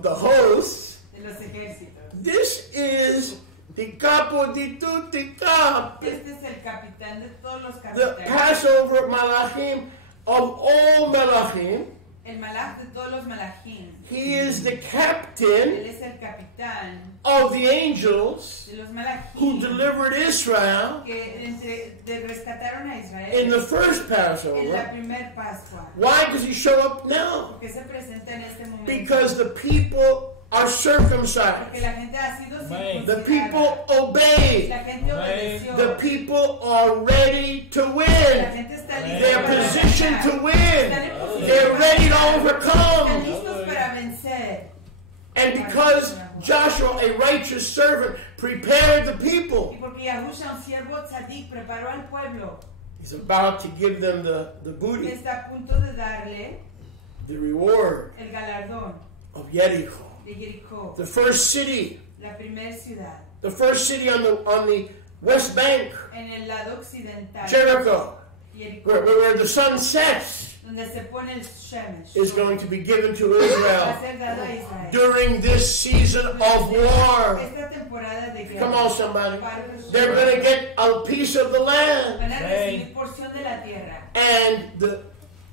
the hosts, de los ejércitos. this is the capo di tutti capi, Este es el capitán de todos los the capitanes. Passover malachim of all malachim. El malach de todos los malachim. He is the Él captain es el capitán of the angels de los who malachim delivered Israel que rescataron a Israel in the first en la Passover. primer Pascua. Why does he show up now? Porque se presenta en este momento. Because the people are circumcised. Porque la gente ha sido The circuncidada. people obey. La gente obedeció. The people are ready to La win. gente está lista They're para positioned to ganar. win. Están en posición They're para ready to ganar. Están overcome. listos para vencer. And because Joshua, a righteous servant, prepared the Y people, porque Yahusha, un siervo tzadik, preparó al pueblo, he's about to give them the booty, está a punto de darle the reward el galardón of Jericho. de Jericó, The first city, la primera ciudad, the first city on the west bank, en el lado occidental, Jericho, Jericó, where the sun sets, donde se pone el Shemesh, is going to be given to va a Israel ser dado a Israel. during this season of war. Esta temporada de guerra, Come on, somebody. para- They're going to get a piece of the land. van a recibir porción de la tierra. And the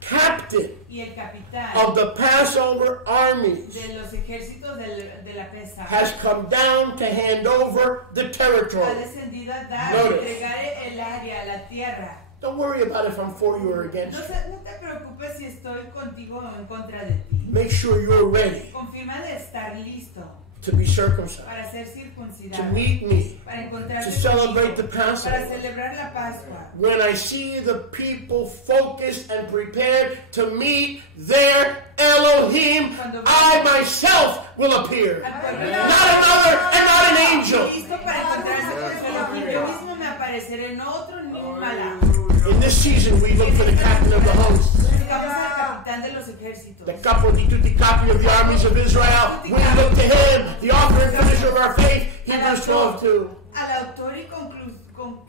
captain Y el capitán of the Passover armies de los ejércitos de la pesa has come down to hand over the ha territory. descendido a dar, Notice. entregar el área, la tierra. Don't worry about if I'm for you or against No, you. no te preocupes si estoy contigo o en contra de ti. Make sure you're ready Confirma de estar listo to be circumcised, para ser to circuncidado, meet me, para encontrarte to celebrate conmigo, the Passover. para celebrar la Pascua. When I see the people focused and prepared to meet their Elohim, I myself will appear. Al pueblo Not another and not an angel. listo para encontrarse con su Elohim. Yo mismo me apareceré, no otro ni un malach. In this season, we look for the captain of the host, Buscamos al capitán de los ejércitos. the capo di tutti capi of the armies of Israel. We look to him, the author and finisher of our faith. Hebrews 12:2. Al autor y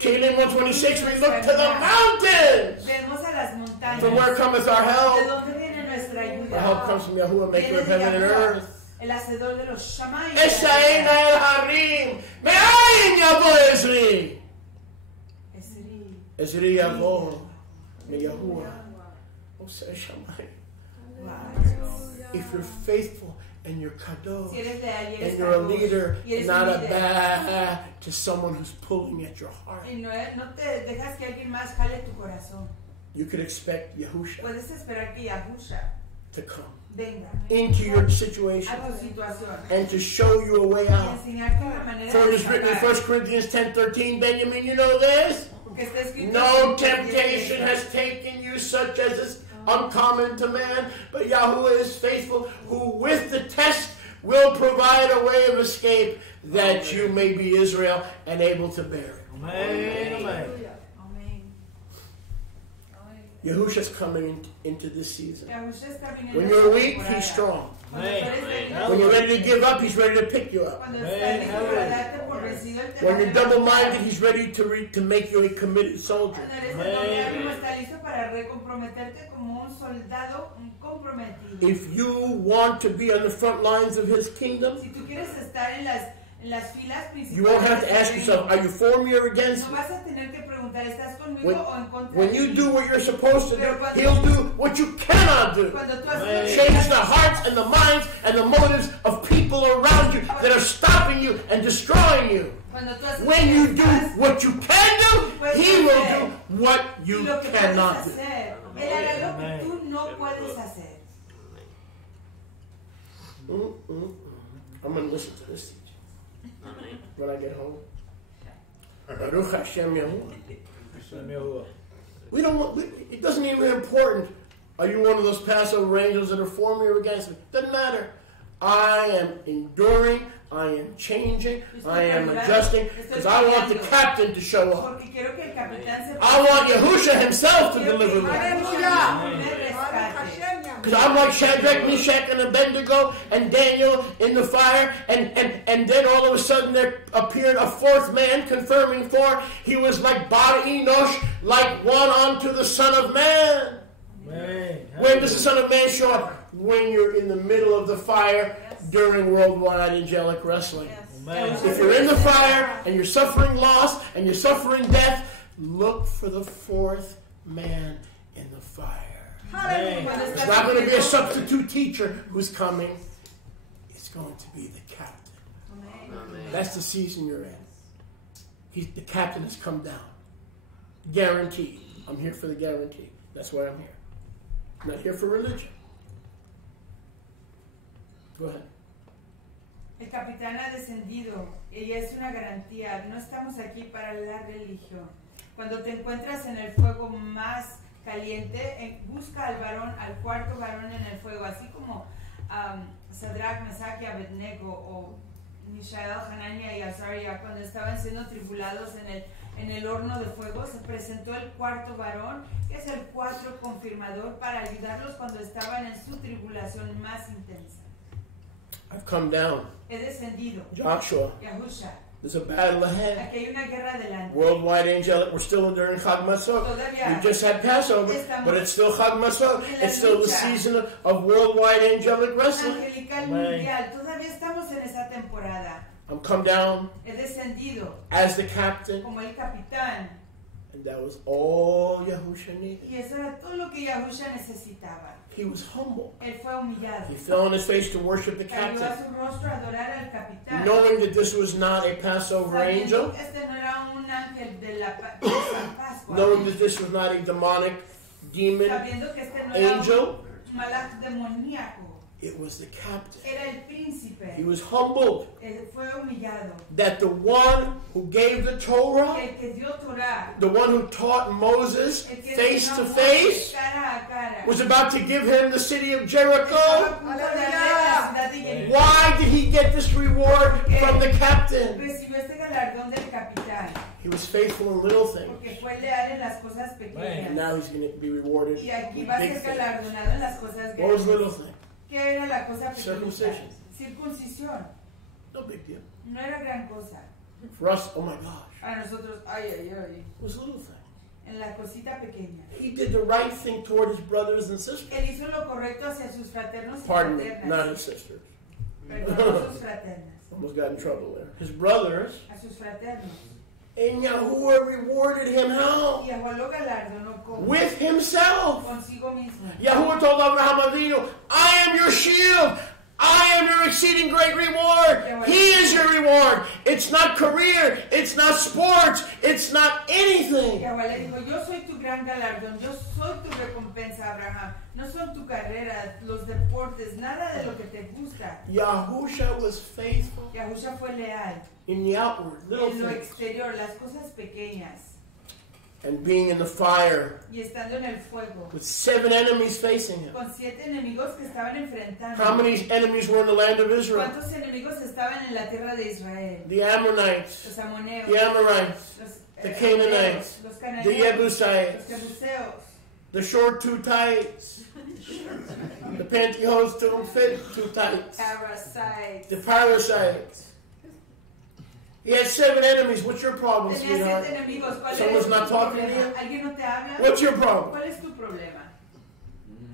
Keilim 126, we look to the mountains. Vemos a las montañas. From where cometh our ¿De help? dónde viene nuestra ayuda? Our help comes from Yahuwah, maker Viene of de heaven and Yahuwah, earth. el hacedor de los shamayim. Esaena el harim. Me'ayin yavo Ezri. Esri. Ezri yavo. Me Yahuwah. Oseh Shamayim. If you're faithful and you're kadosh, Si eres de ahí, eres and you're a kadosh, leader, y eres not un a líder. bad to someone who's pulling at your heart, Y no te dejas que alguien más jale tu corazón. you could expect Yahusha Puedes esperar que Yahusha to come venga into your situation a tu situación and to show you a way y out. enseñarte una manera For it de is written in escapar. 1 Corinthians 10:13, Benjamin, you know this? Porque está escrito No en temptation has taken you such as is uncommon to man, but Yahuwah is faithful, who with the test will provide a way of escape that you may be Israel and able to bear it. Amén. Yahusha's coming into this season. Yahusha está viniendo When esta you're weak, temporada. he's strong. Cuando tú eres débil, When you're ready to give up, he's ready to pick you up. cuando estás listo para darte por vencido, él te va When a you're levantar. double-minded, he's ready to make you a committed soldier. Cuando eres de doble ánimo, está listo para recomprometerte como un soldado comprometido. If you want to be on the front lines of his kingdom, Si tú quieres estar en las filas principales, you won't have to ask yourself, are you for me or against no me? vas a tener que preguntar, ¿estás conmigo When, o en contra when de you mí? do what you're supposed to do, he'll do what you cannot do. Cuando tú haces Change the hearts and the minds and the motives of people around you that are stopping you and destroying you. Cuando tú haces When you do estás, what you can do, he will do what y you lo que puedes cannot do. hacer, él hará lo que tú no puedes hacer. I'm going to listen to this teaching when I get home. Baruch Hashem Yahuwah. We don't want, it doesn't even important. Are you one of those Passover angels that are for me or against me? Doesn't matter. I am enduring. I am changing. I am adjusting because I want the captain to show up. Porque quiero que el capitán se I want Yahusha himself to quiero que deliver me. Yahusha me rescate. Because I'm like Shadrach, Meshach, and Abednego and Daniel in the fire, and then all of a sudden there appeared a fourth man, confirming four. He was like Bar Enosh, like one unto the Son of Man. When does the Son of Man show up? When you're in the middle of the fire during worldwide angelic wrestling. If you're in the fire and you're suffering loss and you're suffering death, look for the fourth man in the fire. It's not going to be a substitute teacher who's coming. It's going to be the captain. That's the season you're in. The captain has come down. Guaranteed. I'm here for the guarantee. That's why I'm here. I'm not here for religion. Go ahead. El capitán ha descendido y es una garantía. No estamos aquí para la religión. Cuando te encuentras en el fuego más caliente, busca al varón, al cuarto varón en el fuego, así como Sadrach, Mesach y Abednego o Mishael, Hanania y Azaria, cuando estaban siendo tribulados en el horno de fuego, se presentó el cuarto varón, que es el cuarto confirmador, para ayudarlos cuando estaban en su tribulación más intensa. I've come down. He descendido. Joshua. Yahusha. There's a battle ahead. Aquí hay una guerra delante. Worldwide angelic. We're still during Chag Masot. We just had Passover, but it's still Chag Masot. It's still the season of worldwide angelic wrestling. Angelical mundial. Todavía estamos en esa temporada. I'm come down He descendido as the captain, como el capitán. and that was all Yahusha needed. Y eso era todo lo que Yahusha necesitaba. He was humble. Él fue humillado. He fell on his face to worship the Cayó a captain, su rostro a adorar al capitán. knowing that this was not a Passover Sabiendo angel, que este no era un ángel de la San Pascua. knowing that this was not a demonic demon Sabiendo que este no era angel. un malach demoníaco. It was the captain. Era el príncipe. He was humbled Fue humillado. that the one who gave the Torah, El que dio Torah. the one who taught Moses El que face enseñó to a Moses face, cara a cara. was about to give him the city of Estaba Jericho. a punto de darle la ciudad de Jericó. Why did he get this reward from the captain? Recibió este galardón del capitán. He was faithful in little things, Porque fue leal en las cosas and pequeñas. now he's going to be rewarded Y aquí with va a big ser things. galardonado en las cosas What was grandes. little thing? ¿Qué era la cosa pequeña? Circumcision. Circuncisión. No big deal. No era gran cosa. For us, oh my gosh, A nosotros, ay. it was a little thing. En la cosita pequeña. He did the right thing toward his brothers and sisters. Él hizo lo correcto hacia sus fraternos y Pardon me, fraternas. not his sisters. Perdón, a sus fraternas. Almost got in trouble there. His brothers. A sus fraternos. And Yahuwah rewarded him how? Y Yahuwah lo galardonó con With himself. consigo mismo. Yahuwah told Abraham Avinu, I am your shield. I am your exceeding great reward. He is your reward. It's not career. It's not sports. It's not anything. Yahuwah le dijo, yo soy tu gran galardón, yo soy tu recompensa, Abraham. No son tu carrera, los deportes, nada de lo que te gusta. Yahusha was faithful Yahusha fue leal in the outward, little en lo things. exterior, las cosas pequeñas. And being in the fire Y estando en el fuego, with 7 enemies facing him. con 7 enemigos que estaban enfrentando. How many enemies were in the land of Israel? ¿Cuántos enemigos estaban en la tierra de Israel? The Ammonites, Los amoneos, the Amorites, los the Canaanites, los the cananeos, los Jebusites, jebuseos, the short too tights, the pantyhose don't fit too tight, parasites. the parasites. He had 7 enemies. What's your problem, Tenía sweetheart? 7 enemigos. ¿Cuál Someone's es not tu talking to problema? you? ¿Alguien no te habla? What's your problem? ¿Cuál es tu problema?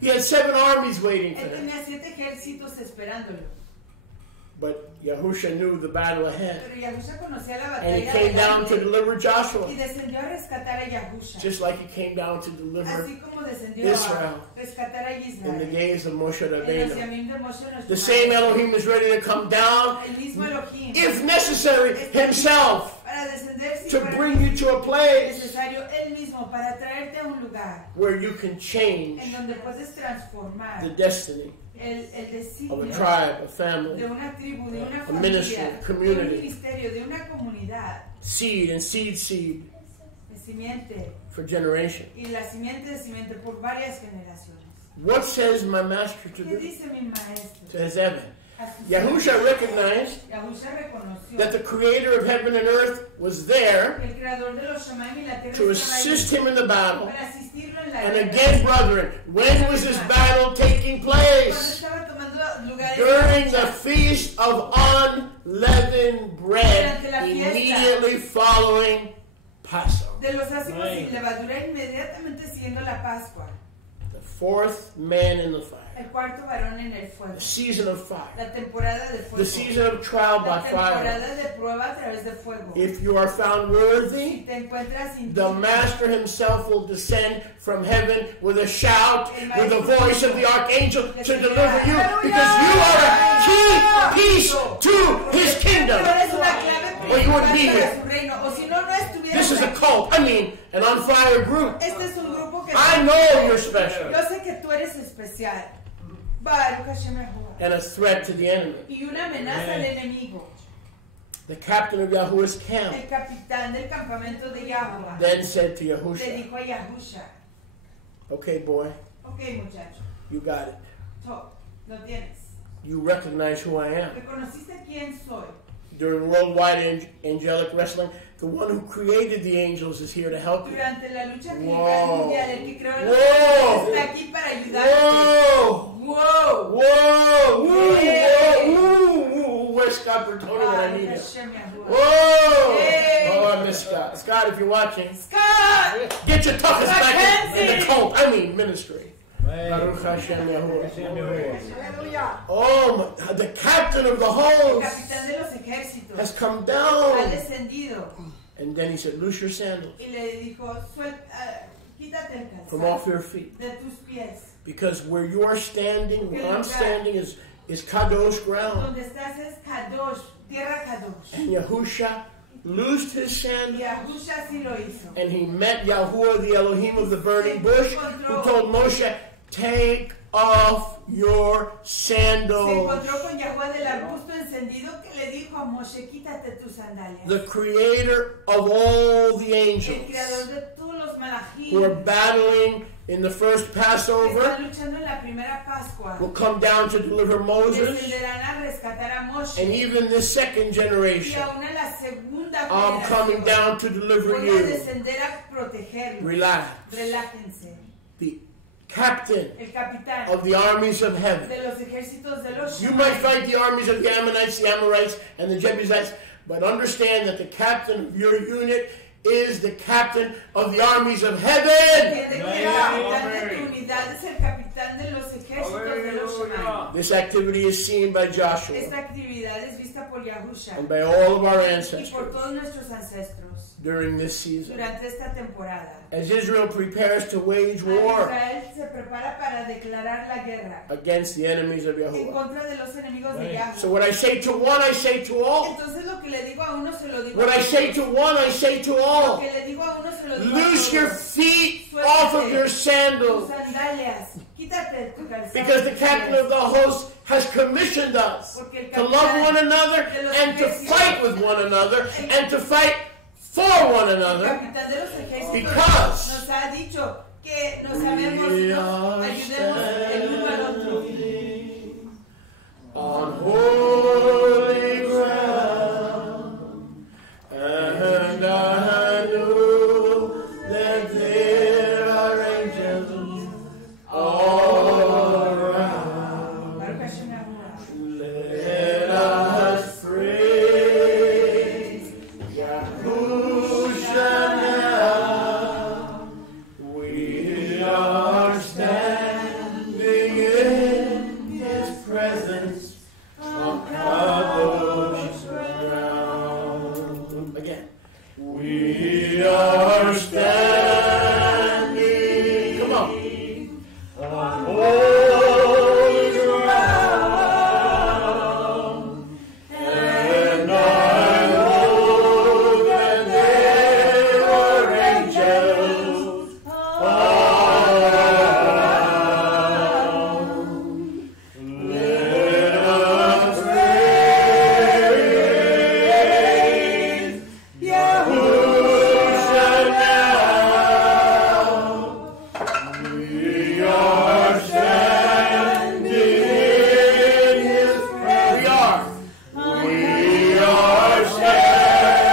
He had 7 armies waiting for Él him. tenía 7 ejércitos esperándolo. But Yahusha knew the battle ahead. Pero Yahusha conocía la And he batalla came down to delante deliver Joshua. y descendió a rescatar a Yahusha. Just like he came down to deliver Así como descendió Israel a rescatar a in the Israel. days of Moshe En los Rabbeinu. yamim de Moshe nuestro The same maestro. Elohim is ready to come down, El mismo Elohim. if necessary, himself, Para descender si to fuera bring you to a place necesario él mismo para traerte a un lugar where you can change en donde puedes transformar the destiny el of a designio tribe, a de family, una tribu, de una a ministry, familia, a community. de un ministerio, de una comunidad, seed and seed de simiente for generation. y la simiente por varias generaciones. What says my master to ¿Qué this? dice mi maestro? To his Evan. A sus Yahusha recognized Yahusha reconoció that the creator of heaven and earth was there que el creador de los Shemaim y la tierra to estaba assist ahí him in the battle. para asistirlo en la And guerra. again, brethren, when was this battle taking Cuando place? estaba tomando lugar en During la the lucha, feast of unleavened bread, Durante la fiesta. immediately following Passover. de los ácimos sin levadura inmediatamente siguiendo la Pascua. The fourth man in the fire. El cuarto varón en el fuego. The season of fire. La temporada de fuego. The season of trial by La fire. temporada de prueba a través de fuego. If you are found worthy, Si te encuentras the indigno, Master himself will descend from heaven with a shout, with the voice of the archangel to deliver you, because you are a key piece to his kingdom. Tú eres una clave Or you wouldn't be principal here. para su reino. O si no, no estuvieras This is a aquí. cult. I mean, an on fire group. Este es un grupo que I know you're special. yo sé que tú eres especial. Baruch Hashem Yahuwah. And a threat to the enemy. Y una amenaza al enemigo. The captain of Yahuwah's camp El capitán del campamento de Yahuwah then said to le Yahusha, dijo a Yahusha, okay, boy, ok muchacho, you got it. lo tienes. You recognize who I am. ¿Reconociste quién soy? During worldwide angelic wrestling, the one who created the angels is here to help you. Durante la lucha Wow. mundial, el que creó los Wow. ángeles está aquí para ayudarte. Whoa! ¡Wow! Whoa! Woo! Hey. Woo! Woo! Where's Scott Bertoni when I need him? Hashem Yahuwah. Whoa! Hey. Oh, I miss Scott. Scott, if you're watching, Scott! get your tuckers back in the Mackenzie. cult. I mean, ministry. Right. Baruch Hashem Yahuwah. Aleluya. Oh, the captain of the El host capitán de los ejércitos has come ha down. descendido And then he said, loose your sandals y le dijo, quítate el from calzado off your feet. de tus pies. Because where you are standing, where I'm standing is kadosh ground. Donde estás es Kadosh, tierra Kadosh. And Yahusha loosed his Y sandals. Yahusha sí lo hizo. And he met Yahuwah, the Elohim of the burning bush, who told Moshe, take off your Se sandals. encontró con Yahuwah del arbusto encendido que le dijo a Moshe, quítate tus sandalias. The creator of all the El angels creador de todos los malachim who are battling in the first que Passover están luchando en la primera Pascua will come down to deliver Moses. descenderán a rescatar a Moshe. And even this second Y generation, aún a la segunda I'm coming generación down to deliver voy a you. descender a protegerlos. Relax. Relájense. The captain El capitán of the armies of heaven. de los ejércitos de los You might fight the armies of the Ammonites, the Amorites, and the Jebusites, but understand that the captain of your unit is the captain of the armies of heaven. Entiende que el capitán de tu unidad es el capitán de los ejércitos de los Shemai. This activity is seen by Joshua Esta actividad es vista por Yahusha and by all of our y por ancestors todos nuestros ancestros during this season. durante esta temporada. As Israel prepares to wage Ahora war Israel se prepara para declarar la guerra against the enemies of en Yahuwah. contra de los enemigos de Right. Yahweh. So what I say to one, I say to all. Entonces lo que le digo a uno se lo digo What a I otro. say to one, I say to Lo all. que le digo a uno se lo digo a Loose your todos. feet off of your Tus sandals. sandalias, quítate tu calzado. Because the captain of the host has commissioned us to love one another and to fight with one another and to fight for one El another. capitán de los ejércitos Because nos ha dicho que nos amemos, we nos are ayudemos el uno al otro. on holy ground, and I know that there are angels all around. Baruch Hashem Yahuwah. Let us praise Yahusha now. We are standing in His presence on Kadosh ground. Again. We are standing. Come on. On holy ground, and I know that there are angels all around. Let us praise Yahusha now. We are standing in His presence. We are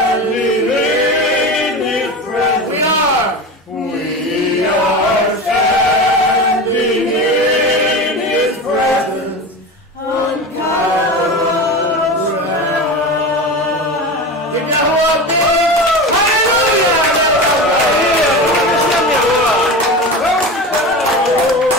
standing in His presence. We are standing in His presence on Calvary's ground. Give Yahuwah a big hallelujah!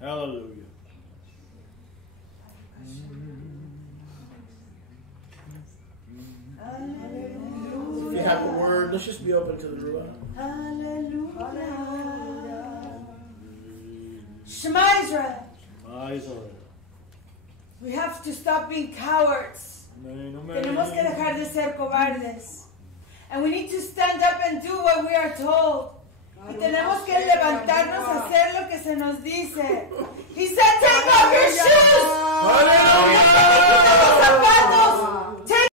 Hallelujah. If you have a word, let's just be open to the Ruach. Shema Israel. Israel. We have to stop being cowards. Tenemos que dejar de ser cobardes. And we need to stand up and do what we are told. Y tenemos que levantarnos a hacer lo que se nos dice. He said, take off your shoes. Hallelujah. Quita los zapatos.